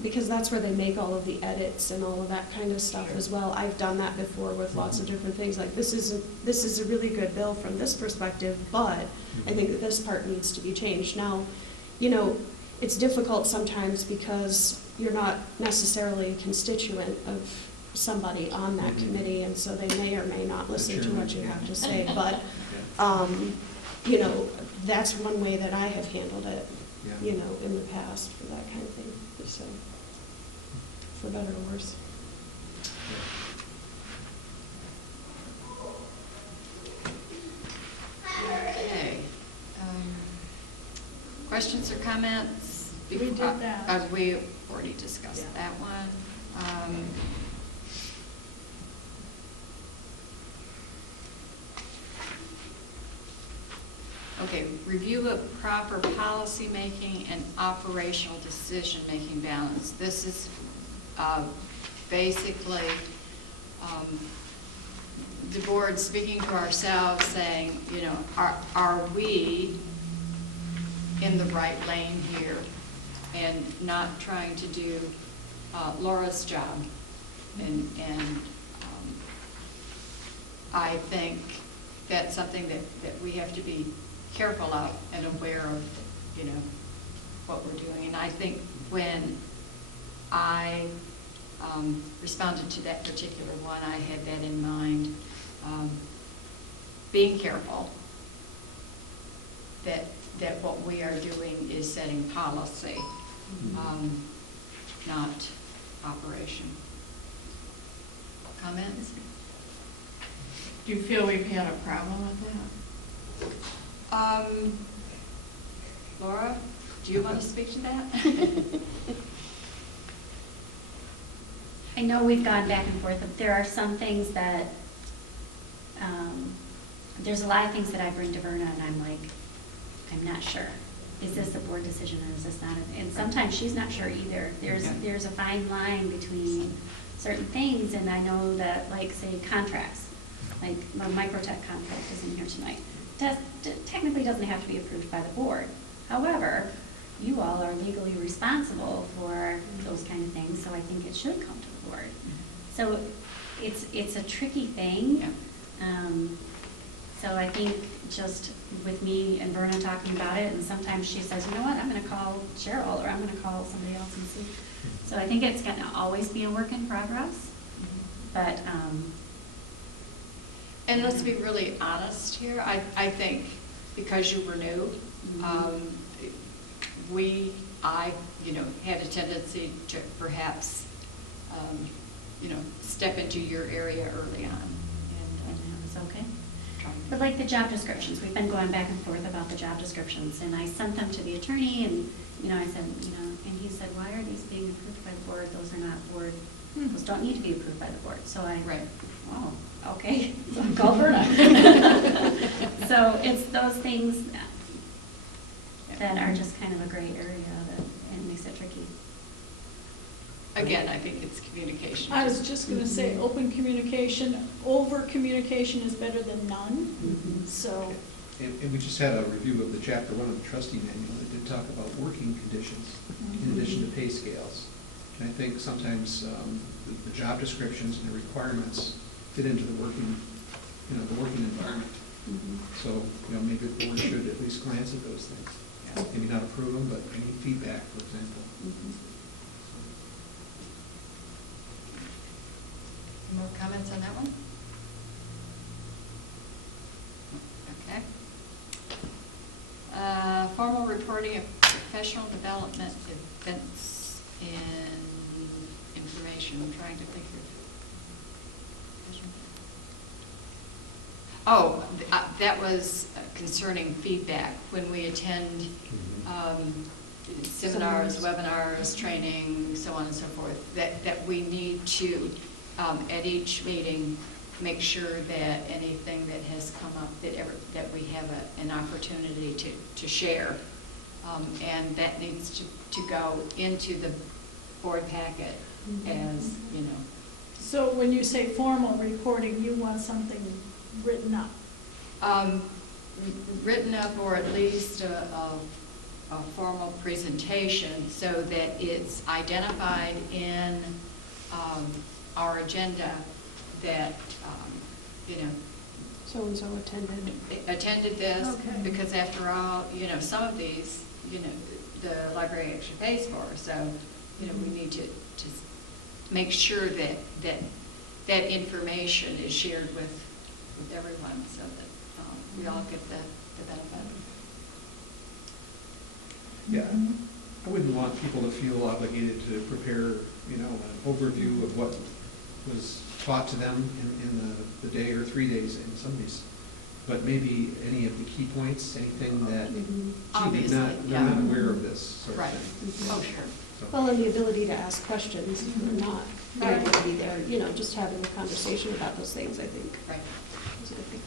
Because that's where they make all of the edits and all of that kind of stuff as well. I've done that before with lots of different things, like this is a really good bill from this perspective, but I think that this part needs to be changed. Now, you know, it's difficult sometimes because you're not necessarily a constituent of somebody on that committee, and so they may or may not listen to what you have to say, but, you know, that's one way that I have handled it, you know, in the past for that kind of thing, so, for better or worse. Okay. Questions or comments? We did that. We already discussed that one. Okay, review of proper policy-making and operational decision-making balance. This is basically the board speaking to ourselves, saying, you know, are we in the right lane here, and not trying to do Laura's job. And I think that's something that we have to be careful of and aware of, you know, what we're doing. And I think when I responded to that particular one, I had that in mind, being careful that what we are doing is setting policy, not operation. Comments? Do you feel we've had a problem with that? Laura, do you want to speak to that? I know we've gone back and forth, but there are some things that, there's a lot of things that I bring to Verna and I'm like, I'm not sure. Is this a board decision or is this not? And sometimes she's not sure either. There's a fine line between certain things, and I know that, like, say, contracts, like my microtech contract is in here tonight, technically doesn't have to be approved by the board. However, you all are legally responsible for those kind of things, so I think it should come to the board. So it's a tricky thing. Yeah. So I think just with me and Verna talking about it, and sometimes she says, you know what, I'm going to call Cheryl, or I'm going to call somebody else and see. So I think it's going to always be a work in progress. But And let's be really honest here. I think because you were new, I had a tendency to perhaps, step into your area early on. and that was okay. But like the job descriptions, we've been going back and forth about the job descriptions, and I sent them to the attorney, and I said, and he said, why are these being approved by the board? Those are not board. Those don't need to be approved by the board. So oh, okay. So I called Verna. So it's those things that are just kind of a gray area that and makes it tricky. Again, I think it's communication. I was just going to say, open communication, over communication is better than none, so. And we just had a review of the chapter 1 of the trustee manual that did talk about working conditions in addition to pay scales. And I think sometimes the job descriptions and the requirements fit into the working environment. So, maybe the board should at least glance at those things. Maybe not approve them, but any feedback, for example. More comments on that one? Okay. Formal reporting of professional development events and information. I'm trying to think of. That was concerning feedback when we attend seminars, webinars, training, so on and so forth. That we need to. At each meeting, make sure that anything that has come up, that we have an opportunity to share, and that needs to go into the board packet as, So when you say formal reporting, you want something written up? Written up, or at least a formal presentation, so that it's identified in our agenda that, So-and-so attended this, Okay. because after all, some of these, the library actually pays for, so, we need to make sure that information is shared with everyone, so that we all get the benefit. Yeah, I wouldn't want people to feel obligated to prepare, an overview of what was taught to them in the day or 3 days in some of these, but maybe any of the key points, anything that, Obviously, they're not aware of this sort of Right. thing. Oh, sure. So- Well, and the ability to ask questions if we're not able to be there, just having a conversation about those things, I think. Right. is a good thing.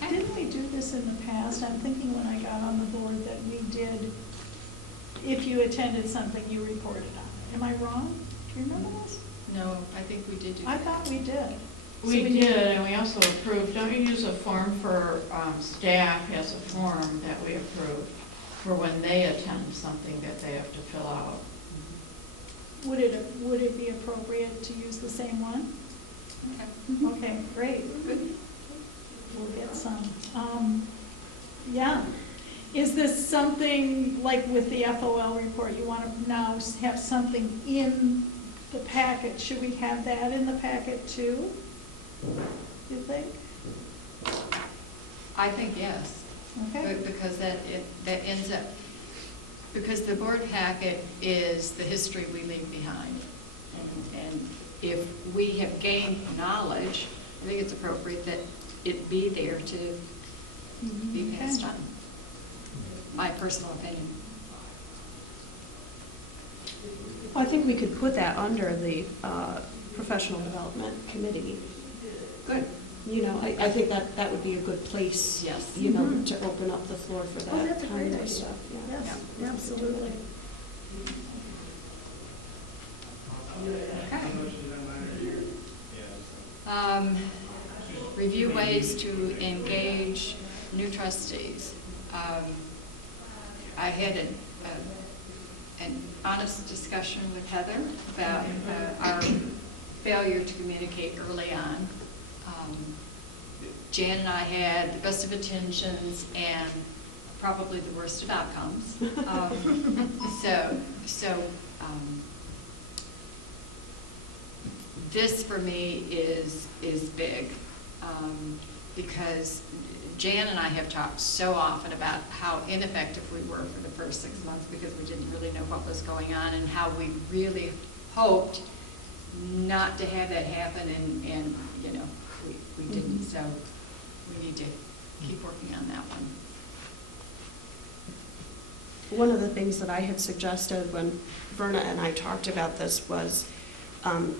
Didn't we do this in the past. I'm thinking when I got on the board that we did, if you attended something, you reported on it. Am I wrong? Do you remember this? No, I think we did do I that. thought we did. We So did, and we also approved, don't you use a form for, staff has a form that we approve for when they attend something that they have to fill out. Would it be appropriate to use the same one? Okay. Okay, great. Good. We'll get some. Yeah. Is this something, like with the FOL report, you want to now have something in the packet? Should we have that in the packet too, you think? I think yes. Okay. Because that ends up, because the board packet is the history we leave behind. And if we have gained knowledge, I think it's appropriate that it be there to be passed on. My personal opinion. I think we could put that under the professional development committee. Good. You know, I think that would be a good place. Yes. You know, to open up the floor for that. Oh, that's a great kind of idea. stuff. Yeah. Yes, absolutely. Review ways to engage new trustees. I had an honest discussion with Heather about our failure to communicate early on. Jan and I had the best of intentions and probably the worst of outcomes. This for me is big, because Jan and I have talked so often about how ineffective we were for the first 6 months because we didn't really know what was going on, and how we really hoped not to have that happen, and you know, we didn't. So we need to keep working on that one. One of the things that I had suggested when Verna and I talked about this was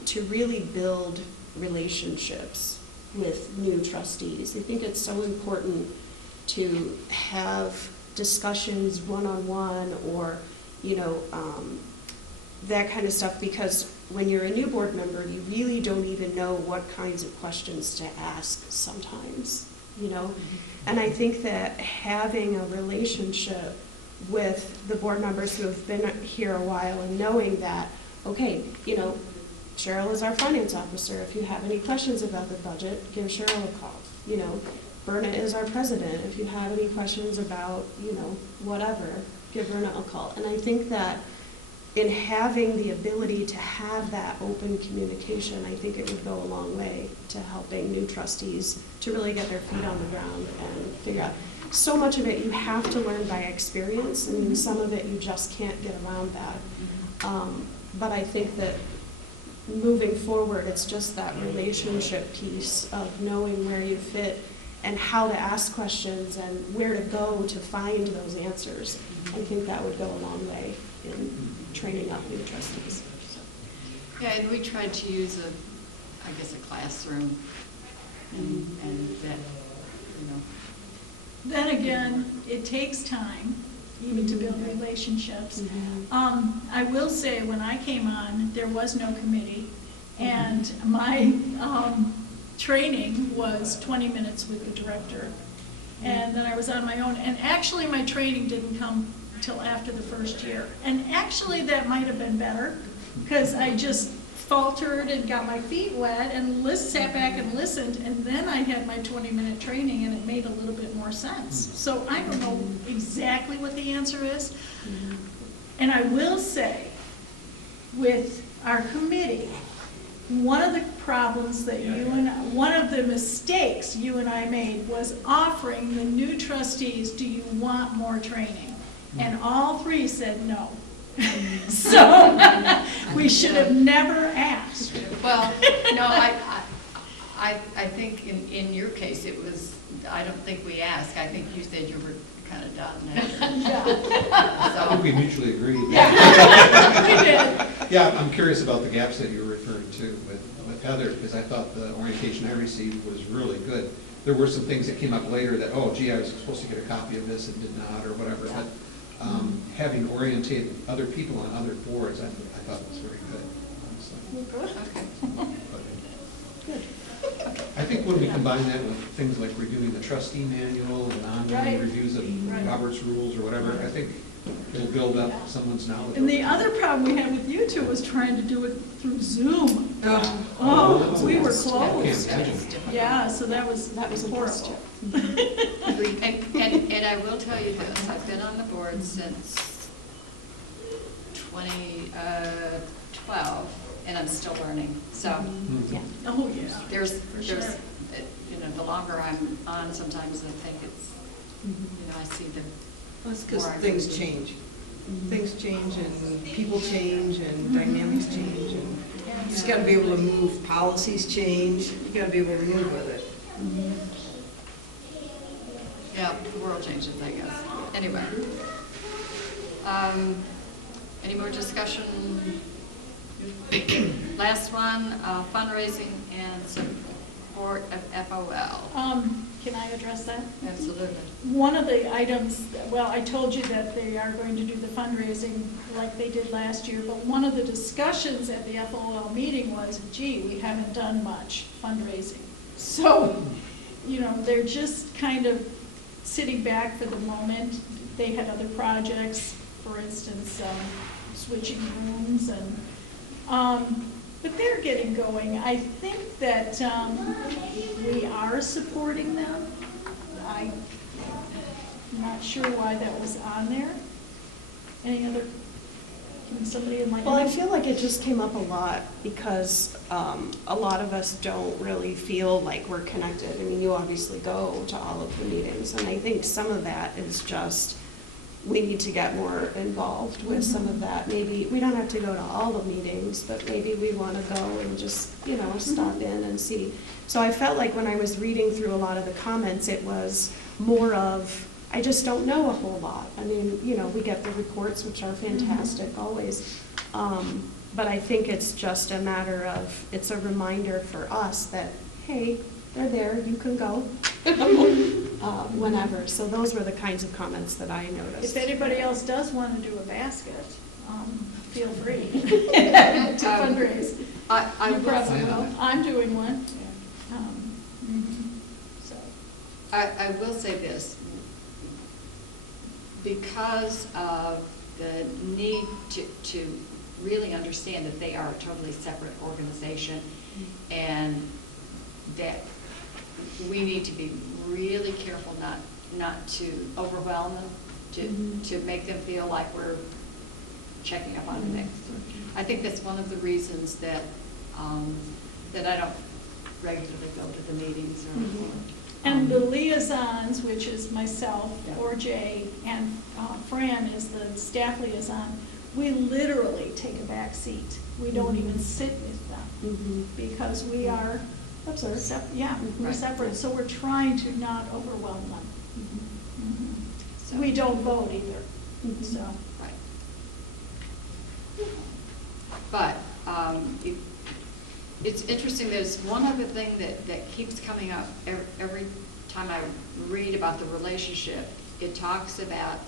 to really build relationships with new trustees. I think it's so important to have discussions one-on-one, or, you know, that kind of stuff, because when you're a new board member, you really don't even know what kinds of questions to ask sometimes, you know? And I think that having a relationship with the board members who have been here a while and knowing that, okay, you know, Cheryl is our finance officer. If you have any questions about the budget, give Cheryl a call. You know, Verna is our president. If you have any questions about, you know, whatever, give Verna a call. And I think that in having the ability to have that open communication, I think it would go a long way to helping new trustees to really get their feet on the ground and figure out. So much of it you have to learn by experience, and some of it you just can't get around that. But I think that moving forward, it's just that relationship piece of knowing where you fit and how to ask questions and where to go to find those answers. I think that would go a long way in training up new trustees. Yeah, and we tried to use a classroom, and that, you know. Then again, it takes time, even to build relationships. I will say, when I came on, there was no committee, and my training was 20 minutes with the director, and then I was on my own. And actually, my training didn't come till after the first year. And actually, that might have been better, because I just faltered and got my feet wet and sat back and listened, and then I had my 20-minute training, and it made a little bit more sense. So I don't know exactly what the answer is. And I will say, with our committee, one of the problems that one of the mistakes you and I made was offering the new trustees, do you want more training? And all three said no. So we should have never asked. Well, no, I think in your case it was, I don't think we asked. I think you said you were kind of done. I think we mutually agreed. Yeah, we did. Yeah, I'm curious about the gaps that you were referring to with Heather, because I thought the orientation I received was really good. there were some things that came up later that, oh gee, I was supposed to get a copy of this and did not, or whatever, but having oriented other people on other boards, I thought was very good, honestly. Okay. Good. I think when we combine that with things like reviewing the trustee manual and ongoing Right. reviews of Robert's rules or whatever, I think it'll build up someone's knowledge. And the other problem we had with you two was trying to do it through Zoom. Oh. Oh, we were I can't closed. imagine. Yeah, so that was a horrible. And I will tell you this, I've been on the board since 2012, and I'm still learning. So Mhm. Yeah. Oh, yeah. there's, sure. you know, the longer I'm on, sometimes I think it's, you know, I see the, Well, it's because More I things agree. change. Things change and people change and dynamics change and you just gotta be able to move, policies change, you gotta be able to move with it. yeah, the world changes, I guess. Anyway. Any more discussion? Last one, fundraising and support of FOL. Can I address that? Absolutely. One of the items, well, I told you that they are going to do the fundraising like they did last year, but one of the discussions at the FOL meeting was, gee, we haven't done much fundraising. So, you know, they're just kind of sitting back for the moment. They had other projects, for instance, switching rooms and, but they're getting going. I think that we are supporting them. I'm not sure why that was on there. Any other, can somebody enlighten me? Well, I feel like it just came up a lot because a lot of us don't really feel like we're connected. I mean, you obviously go to all of the meetings, and I think some of that is just, we need to get more involved with some of that. Maybe, we don't have to go to all the meetings, but maybe we want to go and just, you know, stop in and see. So I felt like when I was reading through a lot of the comments, it was more of, I just don't know a whole lot. I mean, you know, we get the reports, which are fantastic always. But I think it's just a matter of, it's a reminder for us that, hey, they're there, you can go whenever. So those were the kinds of comments that I noticed. If anybody else does want to do a basket, feel free to fundraise. I You will probably say- will. I'm doing one. So, I will say this, because of the need to really understand that they are a totally separate organization, and that we need to be really careful not to overwhelm them, to make them feel like we're checking up on the next. I think that's one of the reasons that I don't regularly go to the meetings or. and the liaisons, which is myself or Jay, and Fran is the staff liaison, we literally take a back seat. We don't even sit with them because we are, we're Right. separate. So we're trying to not overwhelm them. So- We don't vote either, so. Right. But it's interesting, there's one other thing that keeps coming up every time I read about the relationship. It talks about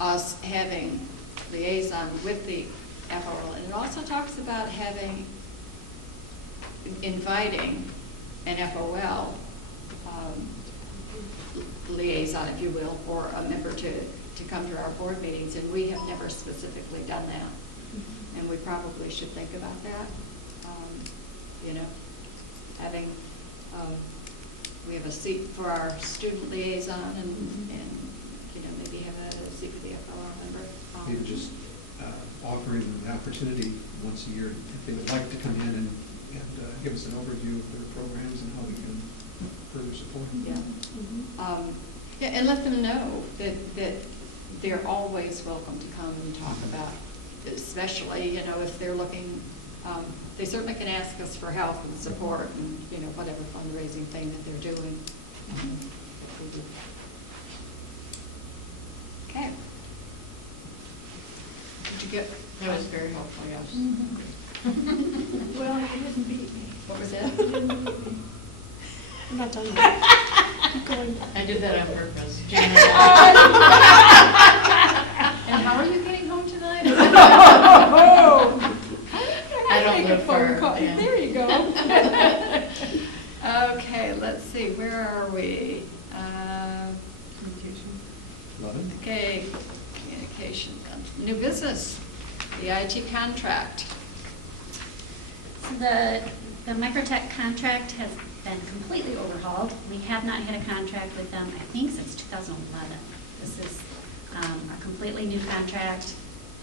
us having liaison with the FOL, and it also talks about inviting an FOL liaison, if you will, or a member to come to our board meetings, and we have never specifically done that. And we probably should think about that. You know, having, we have a seat for our student liaison and you know, maybe have a seat for the FOL member. Maybe just offering an opportunity once a year, if they would like to come in and give us an overview of their programs and how we can further support them. Yeah. Yeah, and let them know that they're always welcome to come and talk about, especially, you know, if they're looking, they certainly can ask us for help and support and, you know, whatever fundraising thing that they're doing. Okay. Did you get, that was very helpful, yes. Well, you didn't beat me. What was that? You didn't beat me. I'm not done yet. I did that on purpose. And how are you getting home tonight? I don't live far. Yeah. There you go. Okay, let's see, where are we? Communication. 11? Okay, communication, new business, the IT contract. So the Microtech contract has been completely overhauled. We have not had a contract with them, I think, since 2011. This is a completely new contract.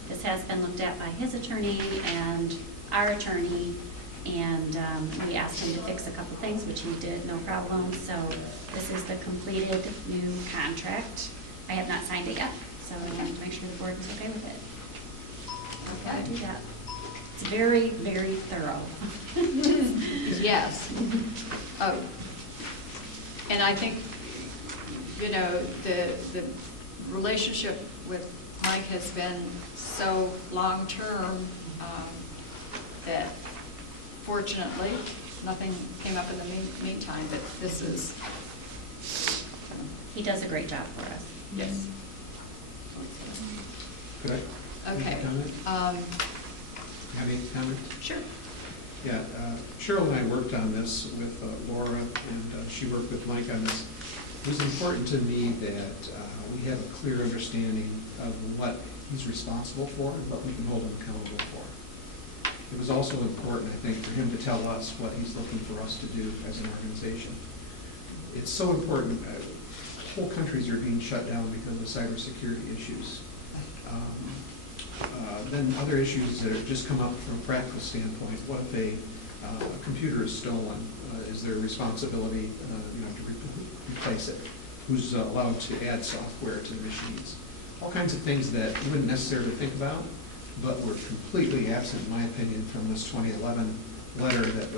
This has been looked at by his attorney and our attorney, and we asked him to fix a couple things, which he did, no problem. So this is the completed new contract. I have not signed it yet, so I wanted to make sure the board was okay with it. Okay, do that. It's very, very thorough. Yes. Oh, and I think, you know, the relationship with Mike has been so long-term that fortunately, nothing came up in the meantime, but this is. He does a great job for us. Yes. Could I? Okay. Make a comment? Have any comment? Sure. Yeah, Cheryl and I worked on this with Laura, and she worked with Mike on this. It was important to me that we have a clear understanding of what he's responsible for and what we can hold him accountable for. It was also important, I think, for him to tell us what he's looking for us to do as an organization. It's so important. Whole countries are being shut down because of cybersecurity issues. Then other issues that have just come up from a practical standpoint. What if a computer is stolen? Is there a responsibility to replace it? Who's allowed to add software to the machines? All kinds of things that you wouldn't necessarily think about, but were completely absent, in my opinion, from this 2011 letter that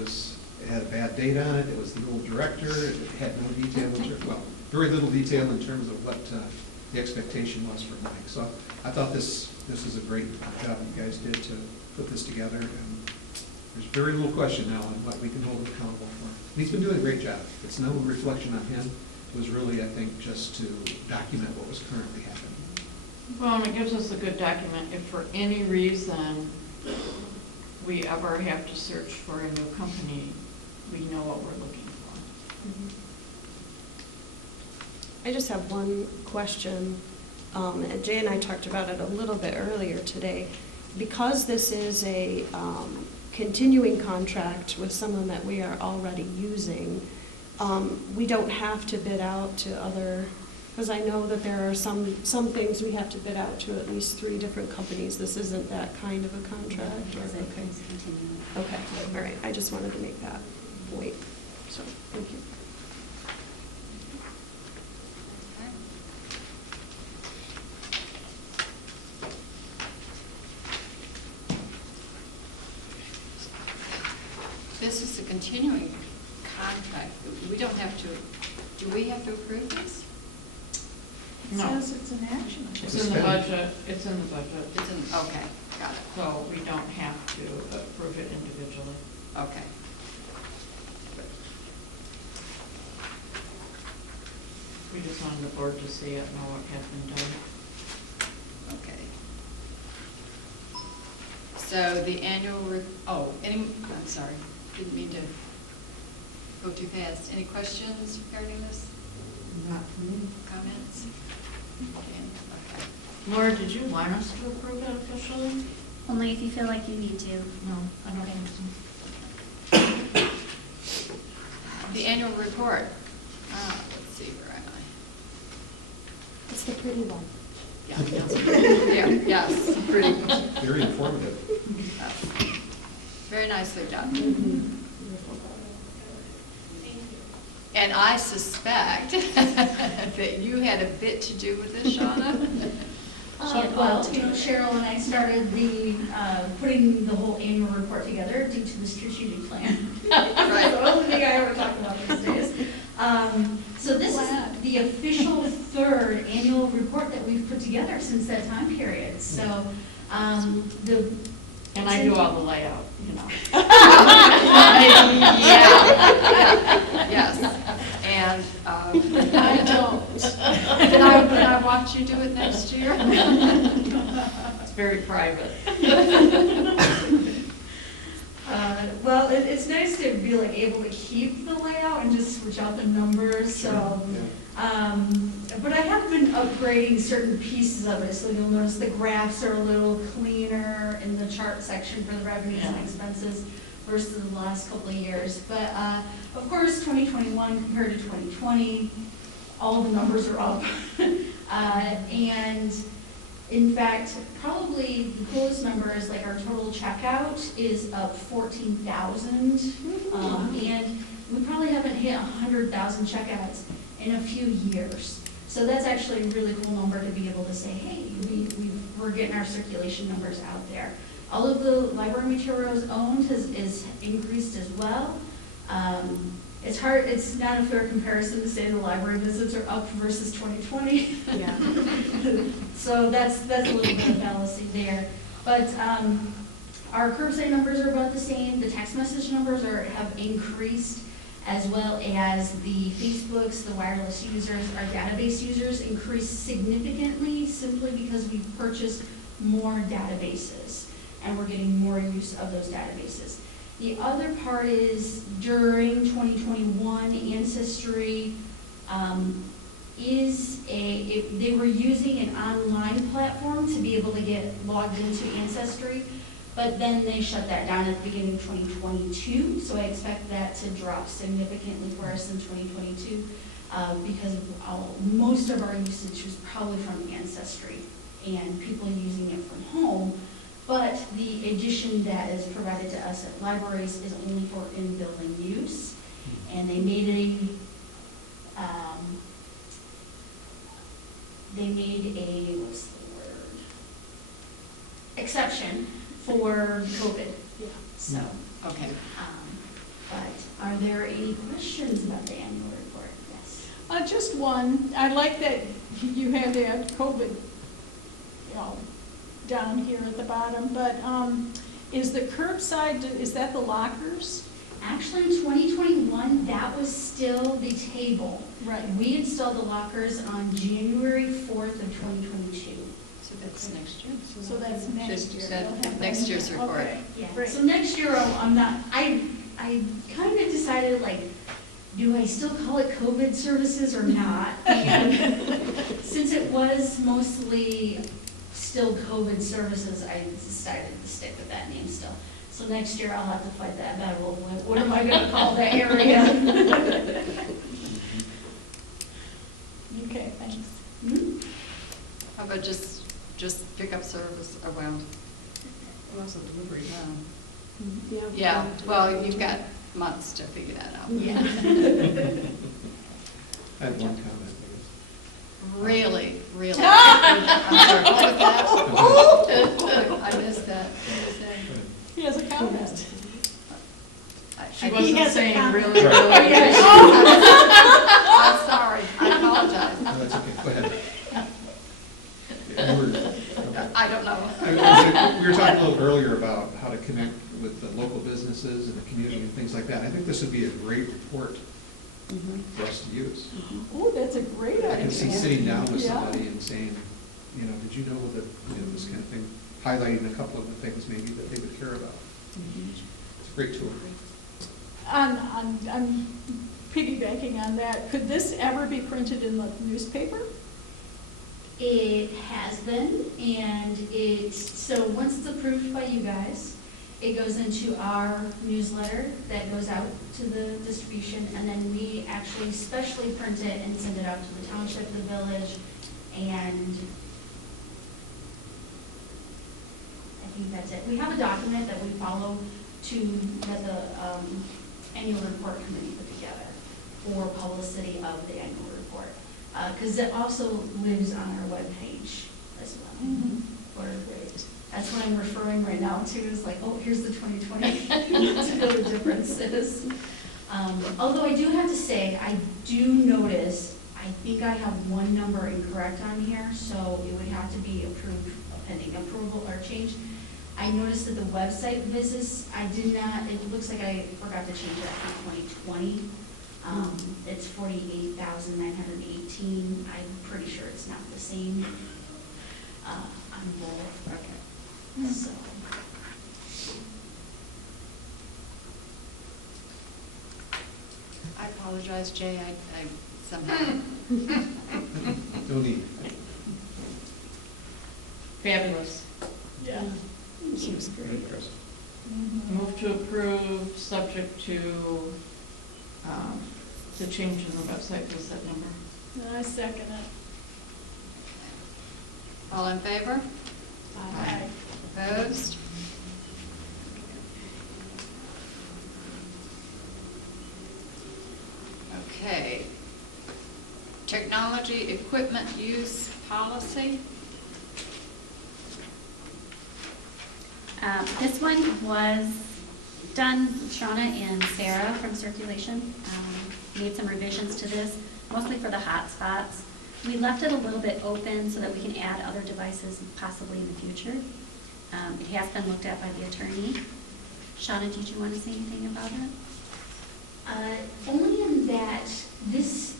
had a bad date on it. It was the old director. It had no detail, very little detail in terms of what the expectation was for Mike. So I thought this is a great job you guys did to put this together. And there's very little question now on what we can hold him accountable for. And he's been doing a great job. It's no reflection on him. It was really, I think, just to document what was currently happening. Well, and it gives us a good document if for any reason we ever have to search for a new company, we know what we're looking for. I just have one question. And Jay and I talked about it a little bit earlier today. Because this is a continuing contract with someone that we are already using, we don't have to bid out to other, because I know that there are some things we have to bid out to at least 3 different companies. This isn't that kind of a contract? Or, okay. Okay, all right. I just wanted to make that point. So, thank you. This is a continuing contract. We don't have to, do we have to approve this? It No. says it's an action. It's in the budget, it's in the budget, It's in, okay, got it, so we don't have to approve it individually. okay. We just wanted the board to see it, know what has been done. Okay. So the annual, I'm sorry, didn't mean to go too fast. Any questions regarding this? Not for me. Comments? Okay. Laura, did you want us to approve it officially? Only if you feel like you need to. No, I don't think so. The annual report. Let's see, where am I? It's the pretty one. Yeah, yes, pretty. Very informative. Very nicely done. And I suspect that you had a bit to do with this, Shauna? Well, Cheryl and I started putting the whole annual report together due to the strategic plan. Right. So I don't think I ever talk about these days. So this is the official 3rd annual report that we've put together since that time period. So And I do all the layout, Yeah. Yes. and I don't. can I watch you do it next year? It's very private. Well, it's nice to be like able to keep the layout and just switch out the numbers, so. But I have been upgrading certain pieces of it, so you'll notice the graphs are a little cleaner in the chart section for the revenues and expenses versus the last couple of years. But, of course, 2021 compared to 2020, all the numbers are up. And in fact, probably the coolest number is like our total checkout is up 14,000. And we probably haven't hit 100,000 checkouts in a few years. So that's actually a really cool number to be able to say, hey, we're getting our circulation numbers out there. All of the library materials owned is increased as well. It's hard, it's not a fair comparison to say the library visits are up versus 2020. Yeah. So that's a little bit of fallacy there. But our curbside numbers are about the same. The text message numbers have increased, as well as the Facebooks, the wireless users, our database users increased significantly simply because we've purchased more databases and we're getting more use of those databases. The other part is during 2021, Ancestry they were using an online platform to be able to get logged into Ancestry, but then they shut that down at the beginning of 2022, so I expect that to drop significantly for us in 2022 because most of our usage was probably from Ancestry and people using it from home. But the edition that is provided to us at libraries is only for in-building use. And they made what's the word? Exception for COVID. Yeah. So, Okay. but are there any questions about the annual report? Yes. Just one. I like that you had to add COVID, down here at the bottom, but is the curbside, is that the lockers? Actually, in 2021, that was still the table. Right. We installed the lockers on January 4th of 2022. So that's next year. So that's next year. That- We'll have that next in year's there. report. Okay, Yeah. great. So next year, I'm not, I kind of decided, like, do I still call it COVID services or not? And since it was mostly still COVID services, I decided to stick with that name still. So next year I'll have to fight that battle. What am I going to call that area? Okay, thanks. Hmm? How about just pick up service, well, Also delivery. yeah, well, you've got months to figure that out. Yeah. I have one comment, I Really? I'm sorry, what was that? Oh, I missed that. What was that? guess. He has a comment. She I- wasn't has a saying comment. really, Right. really. I'm sorry, I apologize. No, that's okay, go ahead. Yeah, you were- okay. I don't know. We were talking a little earlier about how to connect with the local businesses and the community and things like that. I think this would be a great report for us to use. Oh, that's a great idea. I can see sitting down with Yeah. somebody and saying, did you know that, this kind of thing, highlighting a couple of the things maybe that they would care about. It's a great tool. I'm piggybacking on that. Could this ever be printed in the newspaper? It has been, and so once it's approved by you guys, it goes into our newsletter that goes out to the distribution, and then we actually specially print it and send it out to the township, the village, and I think that's it. We have a document that we follow that the annual report committee put together for publicity of the annual report. Because it also lives on our webpage as well. That's what I'm referring right now to, is like, oh, here's the 2020, to know the differences. Although I do have to say, I do notice, I think I have one number incorrect on here, so it would have to be approved, pending approval or change. I noticed that the website visits, it looks like I forgot to change that for 2020. It's 48,918. I'm pretty sure it's not the same on both. Okay. So, I apologize, Jay, I somehow. Don't need. Fabulous. Yeah. Seems great. Move to approve, subject to the change in the website, what's that number? I second it. All in favor? Aye. Opposed? Okay. Technology equipment use policy. This one was done, Shauna and Sarah from Circulation made some revisions to this, mostly for the hotspots. We left it a little bit open so that we can add other devices possibly in the future. It has been looked at by the attorney. Shauna, did you want to say anything about it? only in that this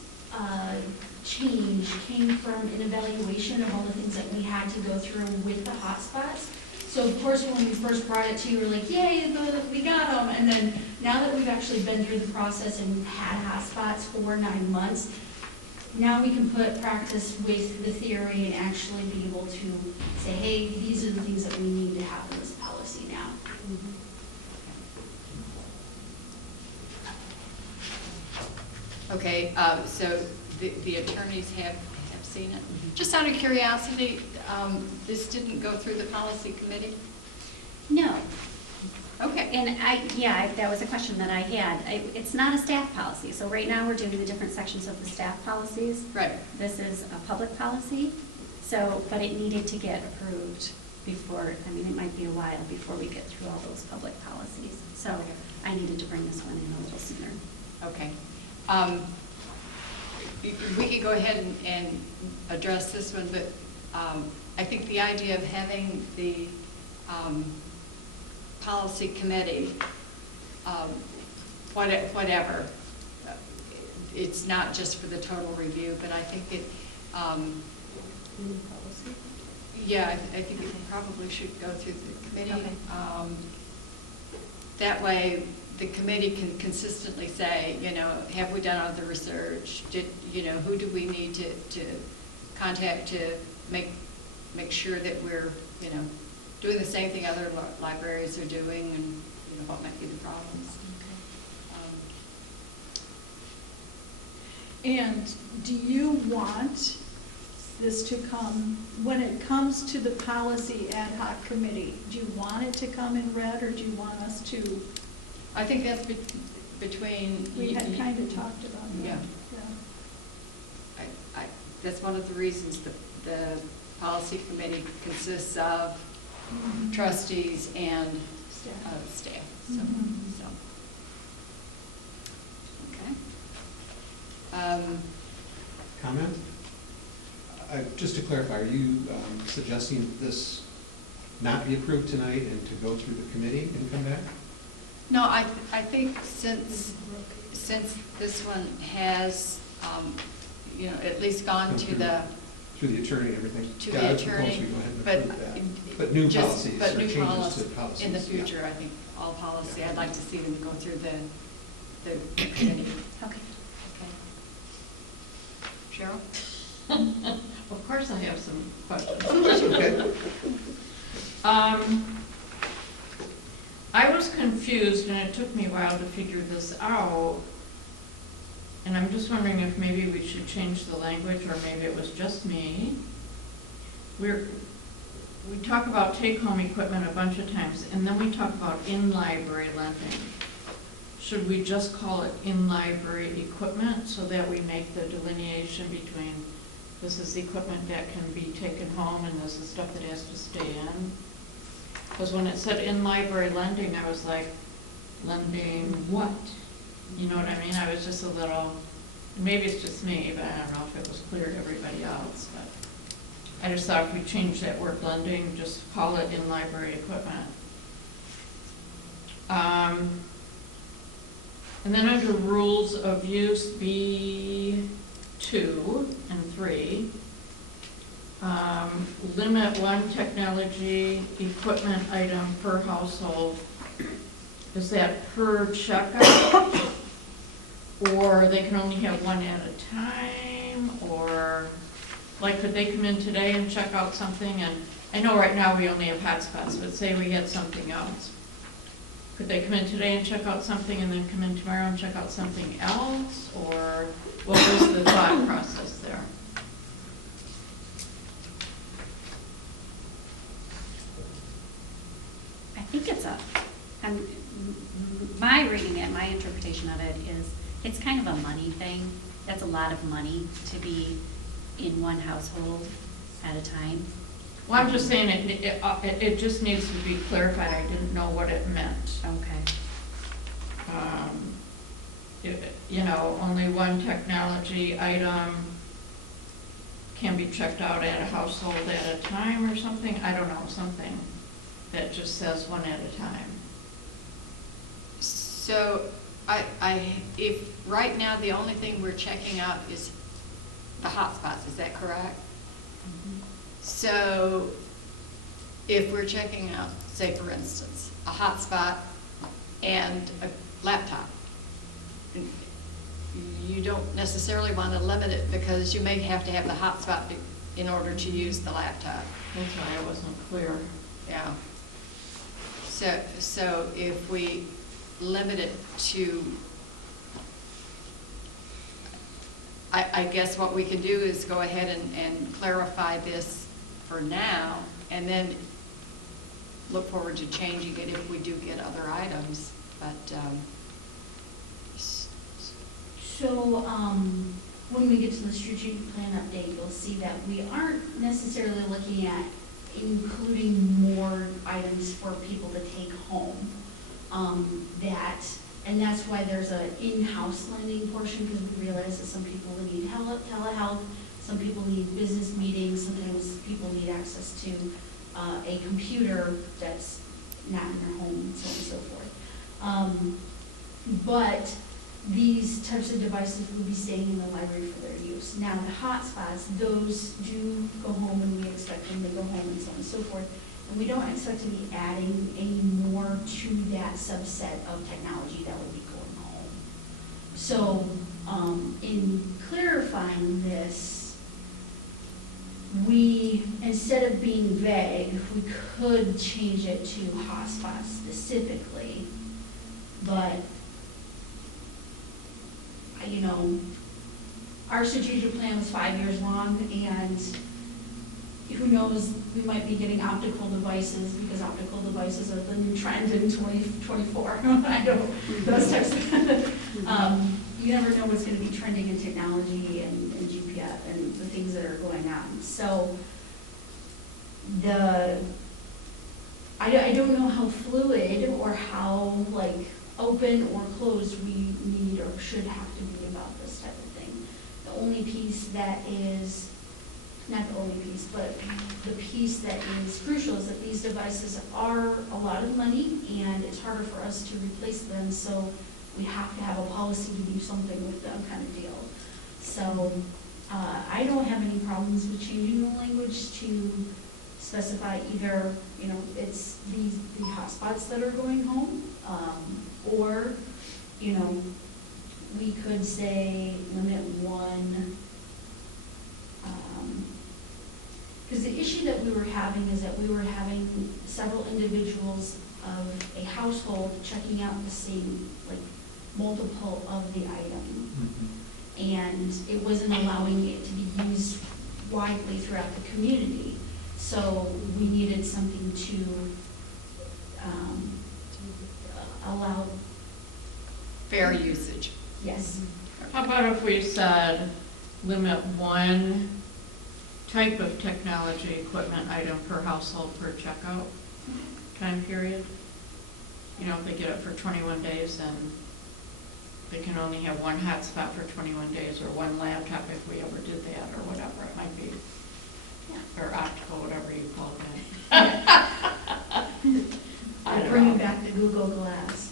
change came from an evaluation of all the things that we had to go through with the hotspots. So of course, when we first brought it to you, we were like, yay, we got them. And then now that we've actually been through the process and we've had hotspots for 9 months, now we can put practice with the theory and actually be able to say, hey, these are the things that we need to have in this policy now. Okay, so the attorneys have seen it. Just out of curiosity, this didn't go through the policy committee? No. Okay. And that was a question that I had. It's not a staff policy, so right now we're doing the different sections of the staff policies. Right. This is a public policy, so, but it needed to get approved before, I mean, it might be a while before we get through all those public policies. So I needed to bring this one in a little sooner. Okay. We could go ahead and address this one, but I think the idea of having the policy committee, whatever, it's not just for the total review, but I think it, yeah, I think it probably should go through the committee. Okay. That way, the committee can consistently say, you know, have we done all the research? Who do we need to contact to make sure that we're, doing the same thing other libraries are doing, and what might be the problems. And do you want this to come, when it comes to the policy ad hoc committee, do you want it to come in red, or do you want us to? I think that's between. We had kind of talked about that. Yeah. That's one of the reasons the policy committee consists of trustees and staff. So, okay. Comment? Just to clarify, are you suggesting this not be approved tonight and to go through the committee and come back? No, I think since this one has, at least gone to the. Through the attorney and everything? To Yeah, the I would propose attorney, we go ahead and but approve that. But new policies or changes to policies. In the future, I think all policy, I'd like to see them go through the committee. Okay. Okay. Cheryl? Of course I have some questions. Okay. I was confused, and it took me a while to figure this out. And I'm just wondering if maybe we should change the language, or maybe it was just me. We talk about take-home equipment a bunch of times, and then we talk about in-library lending. Should we just call it in-library equipment so that we make the delineation between this is equipment that can be taken home and this is stuff that has to stay in? Because when it said in-library lending, I was like, lending what? You know what I mean? I was just a little, maybe it's just me, but I don't know if it was clear to everybody else. But I just thought if we change that word lending, just call it in-library equipment. And then under rules of use, B2 and 3, limit one technology equipment item per household. Is that per checkout? Or they can only have one at a time? Or, like, could they come in today and check out something? And I know right now we only have hotspots, but say we had something else. Could they come in today and check out something and then come in tomorrow and check out something else? Or what was the thought process there? I think my reading it, my interpretation of it is, it's kind of a money thing. That's a lot of money to be in one household at a time. Well, I'm just saying it just needs to be clarified. I didn't know what it meant. Okay. You know, only one technology item can be checked out at a household at a time or something. I don't know, something that just says one at a time. So if right now the only thing we're checking out is the hotspots, is that correct? So if we're checking out, say for instance, a hotspot and a laptop, you don't necessarily want to limit it because you may have to have the hotspot in order to use the laptop. That's why I wasn't clear. Yeah. So if we limit it to, I guess what we can do is go ahead and clarify this for now, and then look forward to changing it if we do get other items. But So, when we get to the strategic plan update, you'll see that we aren't necessarily looking at including more items for people to take home. And that's why there's an in-house lending portion, because we realize that some people need telehealth, some people need business meetings, sometimes people need access to a computer that's not in their home, and so on and so forth. But these types of devices will be staying in the library for their use. Now, the hotspots, those do go home, and we expect them to go home, and so on and so forth. And we don't expect to be adding any more to that subset of technology that will be going home. So, in clarifying this, we, instead of being vague, we could change it to hotspots specifically, but you know, our strategic plan was 5 years long, and who knows, we might be getting optical devices, because optical devices are the new trend in 2024. I don't, those types of, you never know what's going to be trending in technology and GPS and the things that are going on. So I don't know how fluid or how like open or closed we need or should have to be about this type of thing. The only piece that is, not the only piece, but the piece that is crucial is that these devices are a lot of money, and it's harder for us to replace them, so we have to have a policy to do something with them, kind of deal. So I don't have any problems with changing the language to specify either, you know, it's the hotspots that are going home, or, you know, we could say limit one, because the issue that we were having is that we were having several individuals of a household checking out the same, like, multiple of the item. And it wasn't allowing it to be used widely throughout the community. So we needed something to allow fair usage. Yes. How about if we said limit one type of technology equipment item per household per checkout time period? You know, if they get it for 21 days, then they can only have one hotspot for 21 days, or one laptop if we ever did that, or whatever it might be. Yeah. Or optical, whatever you call it. I don't Bringing know. back the Google Glass.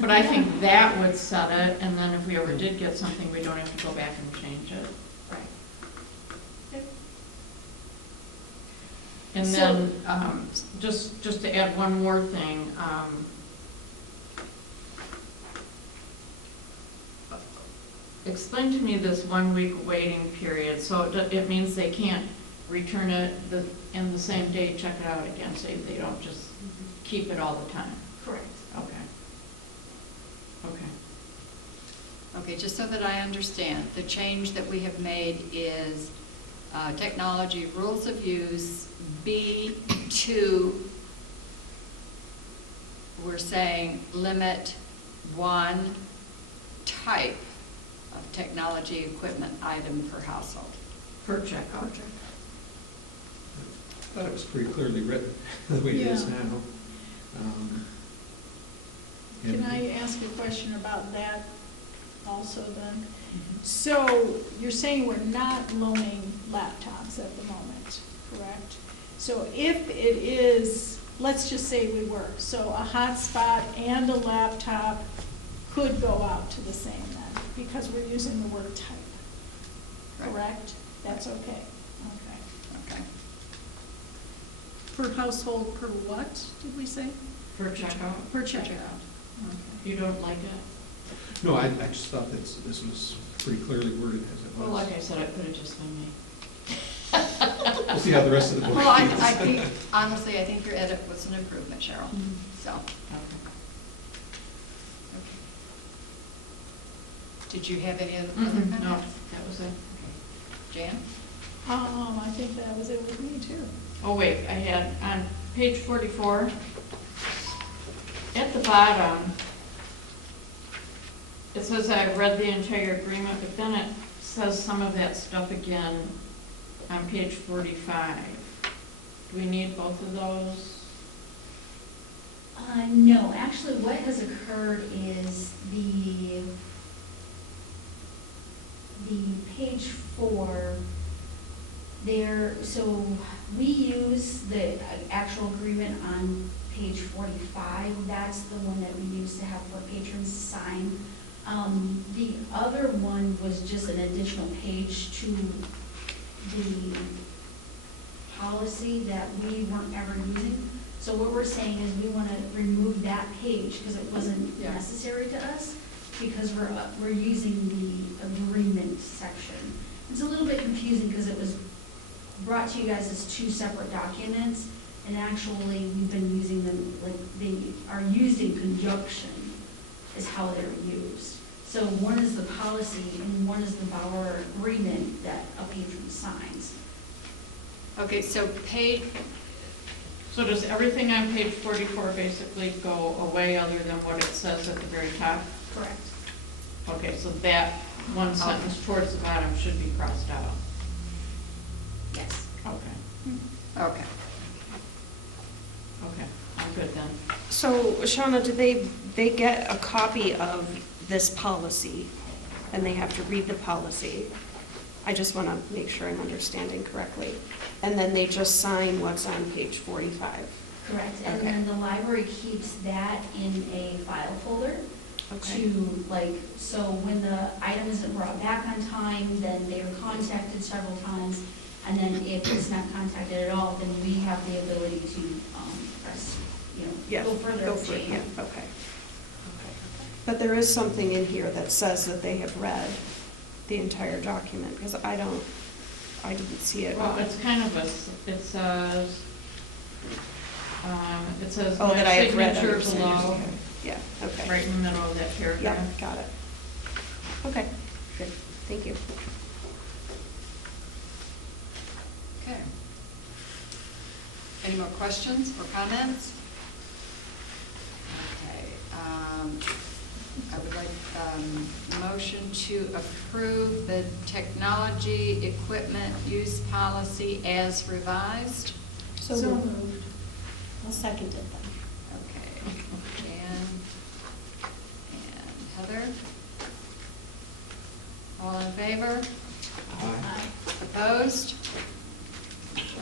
But I think that that would set it, and then if we ever did get something, we don't have to go back and change it. Right. And So- then, just to add one more thing, explain to me this 1 week waiting period. So it means they can't return it in the same day, check it out again, say they don't just keep it all the time. Correct. Okay. Okay. Okay, just so that I understand, the change that we have made is technology rules of use, B2, we're saying limit one type of technology equipment item per household. Per checkout. I thought it was pretty clearly written, the way it is Yeah. now. Can And- I ask a question about that also then? So you're saying we're not loaning laptops at the moment, correct? So if it is, let's just say we were, so a hotspot and a laptop could go out to the same then, because we're using the word type, Right. correct? That's okay, okay. Okay. Per household, per what, did we say? Per checkout. Per checkout. You don't like it? No, I just thought that this was pretty clearly worded as it was. Well, like I said, it could have just been me. We'll see how the rest of the book Well, I reads. think, honestly, I think your edit was an improvement, Cheryl, so. Okay. Did you have any other No, comments? that was it. Jan? I think that was it with me too. Oh, wait, I had, on page 44, at the bottom, it says I've read the entire agreement, but then it says some of that stuff again on page 45. Do we need both of those? No, actually what has occurred is the page 4, there, so we use the actual agreement on page 45. That's the one that we use to have for patrons sign. The other one was just an additional page to the policy that we weren't ever using. So what we're saying is we want to remove that page because it wasn't Yeah. necessary to us, because we're using the agreement section. It's a little bit confusing because it was brought to you guys as two separate documents, and actually we've been using them, like, they are used in conjunction is how they're used. So one is the policy and one is the Bauer agreement that a patron signs. Okay, so So does everything on page 44 basically go away other than what it says at the very top? Correct. Okay, so that one sentence towards the bottom should be crossed out. Yes. Okay, okay. okay, I'm good then. So, Shauna, do they get a copy of this policy, and they have to read the policy? I just want to make sure I'm understanding correctly. And then they just sign what's on page 45? Correct. And Okay. then the library keeps that in a file folder Okay. to, like, so when the item isn't brought back on time, then they are contacted several times. And then if it's not contacted at all, then we have the ability to press, Yeah, go further go up the for it, chain. yeah, okay. But there is something in here that says that they have read the entire document, because I didn't see it. Well, it's kind of it says Oh, that I my have read. signature understand. below, Okay. Yeah, okay. right in the middle of that paragraph. Yep, got it. Okay, good, thank you. Okay. Any more questions or comments? Okay, I would like a motion to approve the technology equipment use policy as revised. So moved. I'll second it then. Okay, Jan and Heather. All in favor? Aye. Opposed?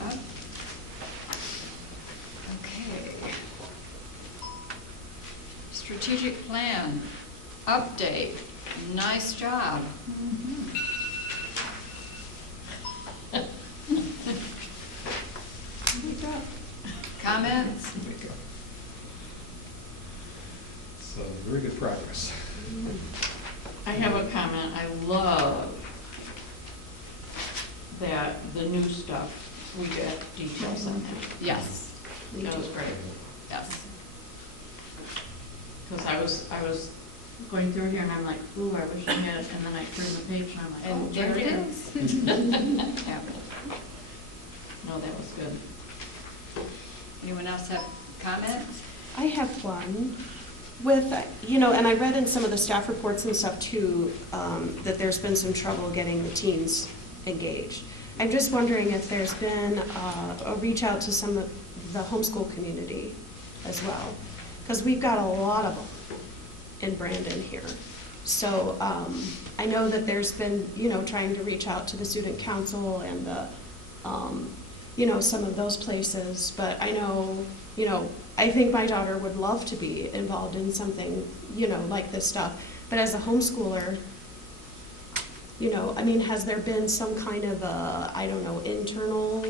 Up. Okay. Strategic plan. update. Nice job. Comments? So, very good progress. I have a comment. I love that the new stuff, we get details on that. Yes, That was great. yes. Because I was going through here and I'm like, ooh, I wish I had it, and then I turned the page and I'm like, oh, And it's there right it here. is. Yeah. No, that was good. Anyone else have comments? I have one with, you know, and I read in some of the staff reports and stuff too, that there's been some trouble getting the teens engaged. I'm just wondering if there's been a reach out to some of the homeschool community as well, because we've got a lot of them in Brandon here. So I know that there's been, you know, trying to reach out to the student council and the, you know, some of those places, but I know, you know, I think my daughter would love to be involved in something, you know, like this stuff. But as a homeschooler, you know, I mean, has there been some kind of a, I don't know, internal,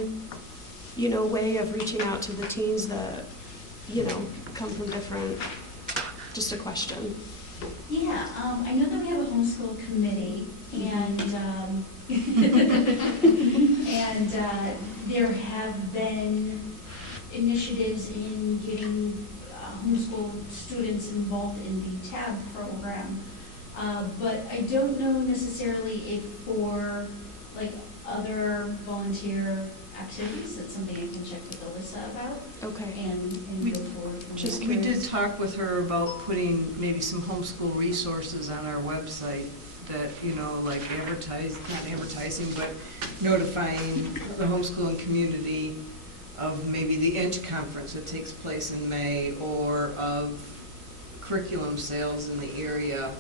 you know, way of reaching out to the teens that, you know, come from different, just a question. Yeah, I know that we have a homeschool committee, and, and there have been initiatives in getting homeschool students involved in the TAB program. But I don't know necessarily if for like other volunteer activities, that's something I can check with Alyssa about Okay. and go forward. from Just there. We did talk with her about putting maybe some homeschool resources on our website that, you know, like not advertising, but notifying the homeschooling community of maybe the INCH conference that takes place in May, or of curriculum sales in the area.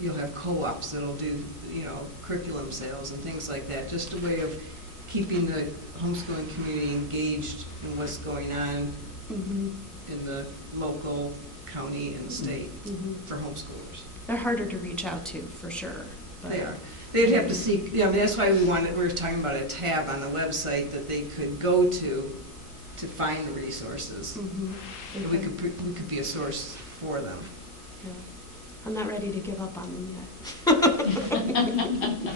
You'll have co-ops that'll do, you know, curriculum sales and things like that, just a way of keeping the homeschooling community engaged in what's going on in the local, county, and the state for homeschoolers. They're harder to reach out to, for sure. but- They are. They'd have to seek, yeah, that's why we were talking about a tab on the website that they could go to find the resources. And we could be a source for them. Yeah. I'm not ready to give up on them yet.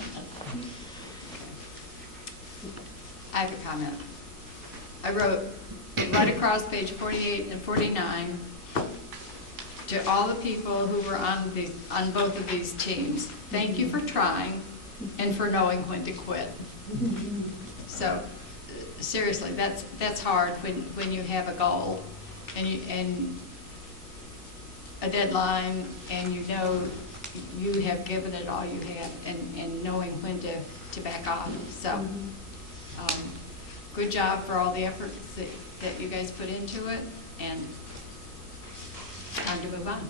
I have a comment. I wrote right across page 48 and 49 to all the people who were on both of these teams. Thank you for trying and for knowing when to quit. So seriously, that's hard when you have a goal and a deadline, and you know you have given it all you have, and knowing when to back off. So good job for all the efforts that you guys put into it, and time to move on.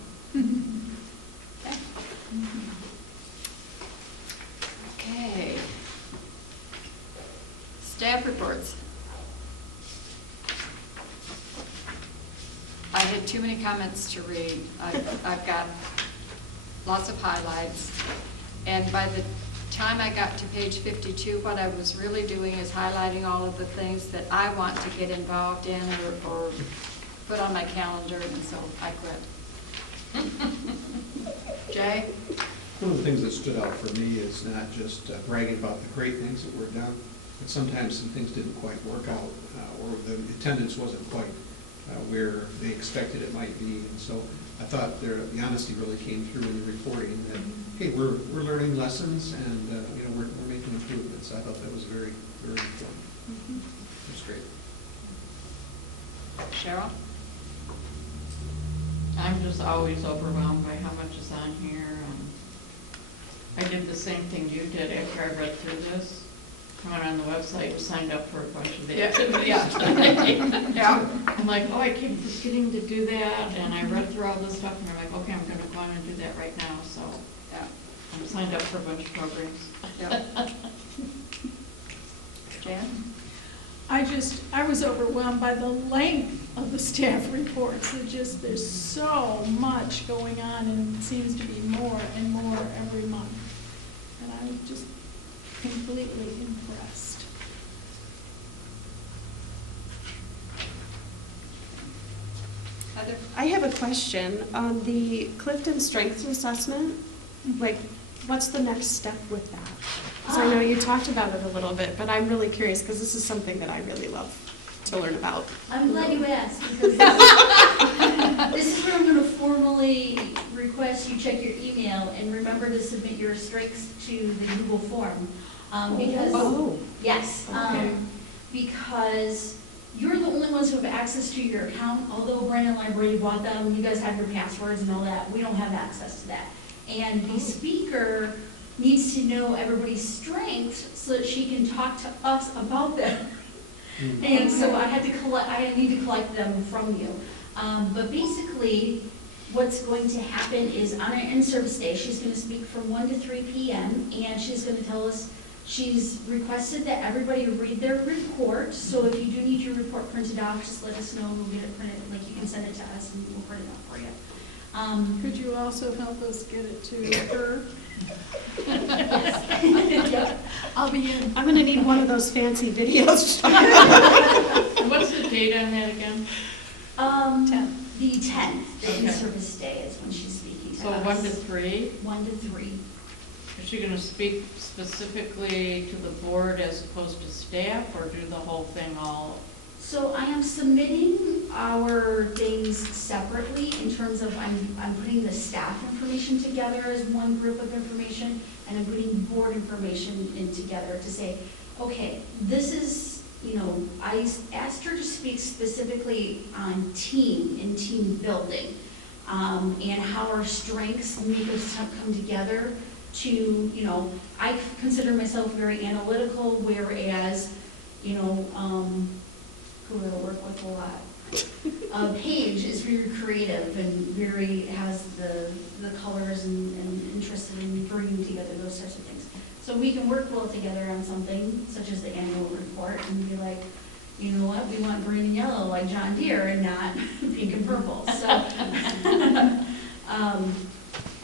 Okay. Okay. Staff reports. I had too many comments to read. I've got lots of highlights. And by the time I got to page 52, what I was really doing is highlighting all of the things that I want to get involved in or put on my calendar, and so I quit. Jay? One of the things that stood out for me is not just bragging about the great things that were done, but sometimes some things didn't quite work out, or the attendance wasn't quite where they expected it might be. And so I thought the honesty really came through in the reporting that, hey, we're learning lessons, and you know, we're making improvements. I thought that was very, very important. It was great. Cheryl? I'm just always overwhelmed by how much is on here. I did the same thing you did after I read through this. I went on the website and signed up for a bunch of the activities. Yeah. I'm like, oh, I keep forgetting to do that, and I read through all this stuff, and I'm like, okay, I'm gonna go on and do that right now, so. Yeah. I'm signed up for a bunch of programs. Yeah. Jan? I was overwhelmed by the length of the staff reports. There's so much going on, and it seems to be more and more every month. And I was just completely impressed. Heather? I have a question on the Clifton Strengths Assessment. Like, what's the next step with that? So I know you talked about it a little bit, but I'm really curious because this is something that I really love to learn about. I'm glad you asked, because this is where I'm gonna formally request you check your email and remember to submit your strengths to the Google form. Because, Oh. yes, because you're the only ones who have access to your account, although Brandon Library bought them, you guys have your passwords and all that, we don't have access to that. And the speaker needs to know everybody's strengths so that she can talk to us about them. And so I need to collect them from you. But basically, what's going to happen is on our in-service day, she's gonna speak from 1 to 3 p.m. and she's gonna tell us, she's requested that everybody read their report. So if you do need your report printed out, just let us know and we'll get it printed. Like, you can send it to us and we'll print it out for you. Could you also help us get it to her? Yes. I'll be in. I'm going to need one of those fancy videos. And what's the date on that again? 10th. The 10th, the Okay. in-service day is when she's speaking to So us. 1 to 3? 1 to 3. Is she gonna speak specifically to the board as opposed to staff, or do the whole thing all? So I am submitting our things separately in terms of I'm putting the staff information together as one group of information, and I'm putting board information in together to say, okay, this is, you know, I asked her to speak specifically on team and team building, and how our strengths make us come together to, you know, I consider myself very analytical, whereas, you know, who I work with a lot. Paige is very creative and very, has the colors and interested in bringing together those types of things. So we can work well together on something such as the annual report and be like, you know what, we want green and yellow like John Deere and not pink and purple. So,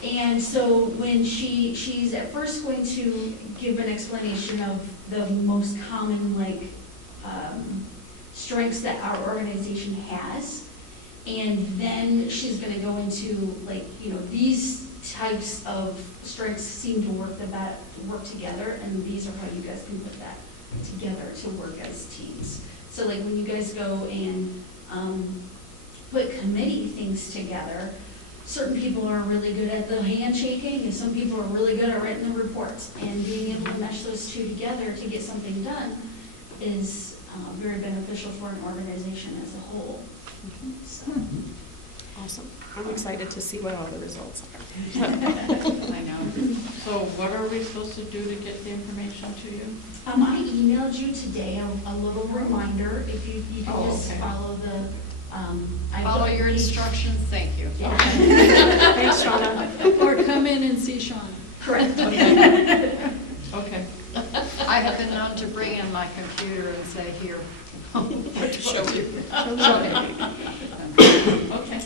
and so when she's at first going to give an explanation of the most common, like, strengths that our organization has, and then she's going to go into, like, you know, these types of strengths seem to work together, and these are how you guys can put that together to work as teams. So, like, when you guys go and put committee things together, certain people are really good at the handshaking, and some people are really good at writing the reports, and being able to mesh those two together to get something done is very beneficial for an organization as a whole. So. Awesome. I'm excited to see what all the results are. I know. So what are we supposed to do to get the information to you? I emailed you today a little reminder, if you can Oh, just okay. follow the, Follow your instructions, thank you. Yeah. Thanks, Shauna. Or come in and see Shauna. Correct. Okay. I have been known to bring in my computer and say, here. Show you. Okay.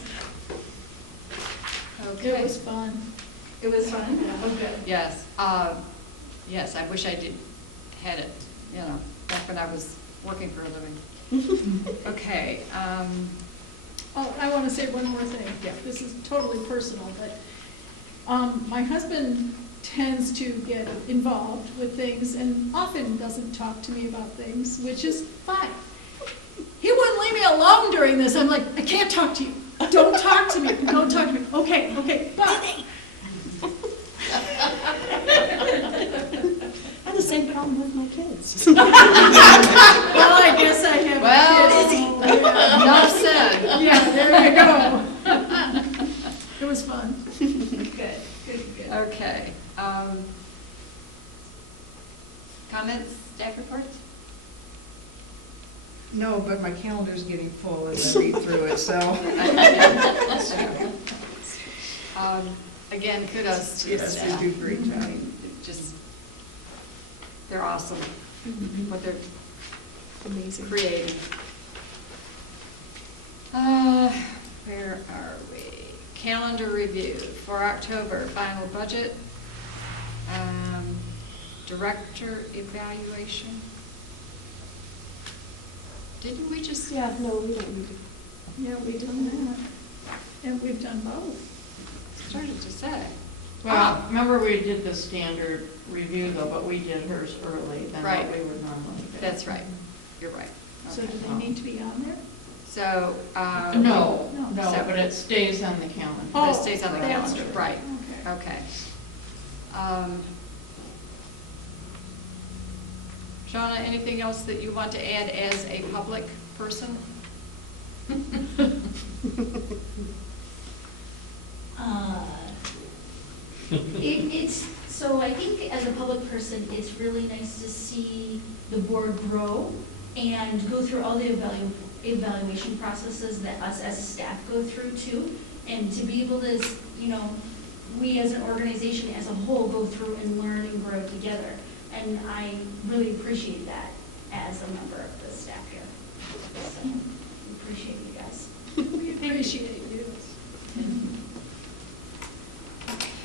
It was fun. It was fun? Oh, good. Yes, yes, I wish I had it, you know, back when I was working for a living. Okay, Oh, I want to say one more thing. Yeah. This is totally personal, but my husband tends to get involved with things and often doesn't talk to me about things, which is fine. He wouldn't leave me alone during this. I'm like, I can't talk to you. Don't talk to me. Don't talk to me. Okay, bye. I have the same problem with my kids. Well, I guess I have Well, kids. enough said. Yeah, there you go. It was fun. Good. Okay. Comments, staff reports? No, but my calendar's getting full as I read through it, so. Again, kudos to the Yes, staff. they do a great job. Just, they're awesome. What they're Amazing. creative. Where are we? Calendar review for October, final budget, director evaluation. Didn't we just? Yeah, no, we don't need to. Yeah, we've done that. And we've done both. Started to say. Well, remember we did the standard review though, but we did hers early than Right. what we would normally do. That's right. You're right. So Okay. do they need to be on there? So, No, No. no, but it stays on the calendar. But it stays on the that's calendar, true. right. Okay. Okay. Shauna, anything else that you want to add as a public person? So I think as a public person, it's really nice to see the board grow and go through all the evaluation processes that us as a staff go through too. And to be able to, we as an organization as a whole go through and learn and grow together. And I really appreciate that as a member of the staff here. So, appreciate you guys. We appreciate you.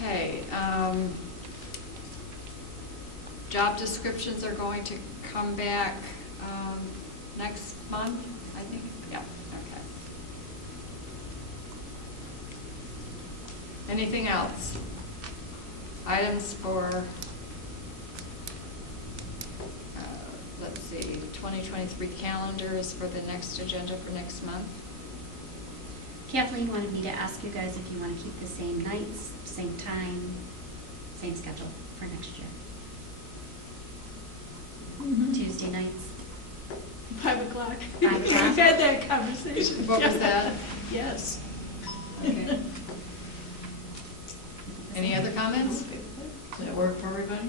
Okay. Job descriptions are going to come back next month, I think. Yeah, okay. Anything else? Items for, let's see, 2023 calendar is for the next agenda for next month. Kathleen wanted me to ask you guys if you want to keep the same nights, same time, same schedule for next year. Mhm. Tuesday nights. 5 o'clock. 5 o'clock. We've had that conversation. What was that? Yes. Okay. Any other comments? Does that work for everybody?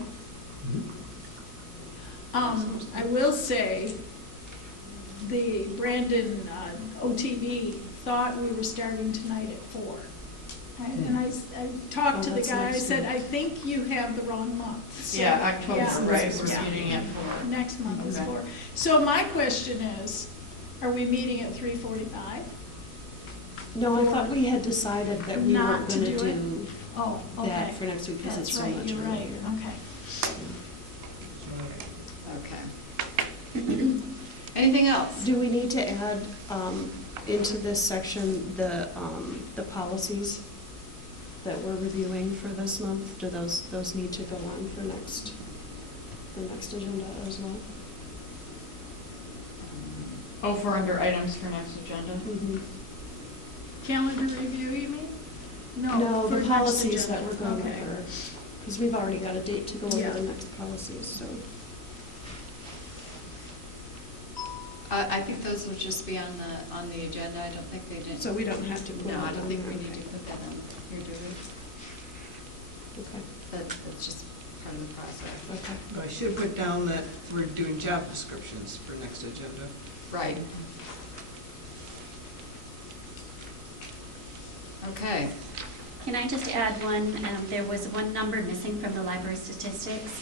I will say, the Brandon OTV thought we were starting tonight at 4. And I talked to the that's guy, I next said, month. I think you have the wrong month. So, Yeah, October, yeah, right, yeah. we're meeting at 4. Next month is Okay. 4. So my question is, are we meeting at 3:45? No, I thought we had decided that we Not weren't to going to do it? do Oh, okay. that for next week because That's it's so right, much you're right, earlier. okay. Okay. Anything else? Do we need to add into this section the policies that we're reviewing for this month? Do those need to go on for the next agenda as well? Oh, for under items for next agenda? Mm-hmm. Calendar review, you mean? No, for the next policies that agenda. we're going Okay. over, because we've already got a date to go over Yeah. the next policies, so. I think those will just be on the agenda. I don't think they did. So we don't have to put No, it I on don't think we there, need to okay. put that on here, do we? Okay, That's just part of the process. okay. I should put down that we're doing job descriptions for next agenda. Right. Okay. Can I just add one, there was one number missing from the library statistics.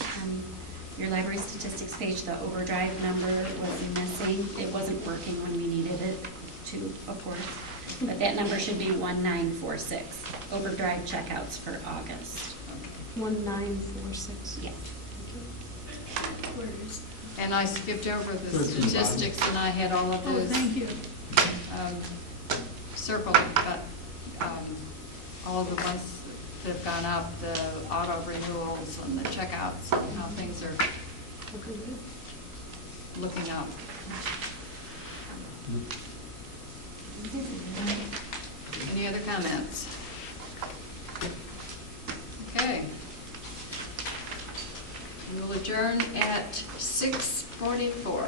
Your library statistics page, the overdrive number was missing. It wasn't working when we needed it to, of course. But that number should be 1946, overdrive checkouts for August. 1946. Yeah. Where is? And I skipped over the Third from the bottom. statistics, and I had all of Oh, those thank you. circled, but all of the ones that have gone up, the auto renewals and the checkouts, and how things are looking up. Any other comments? Okay. We will adjourn at 6:44.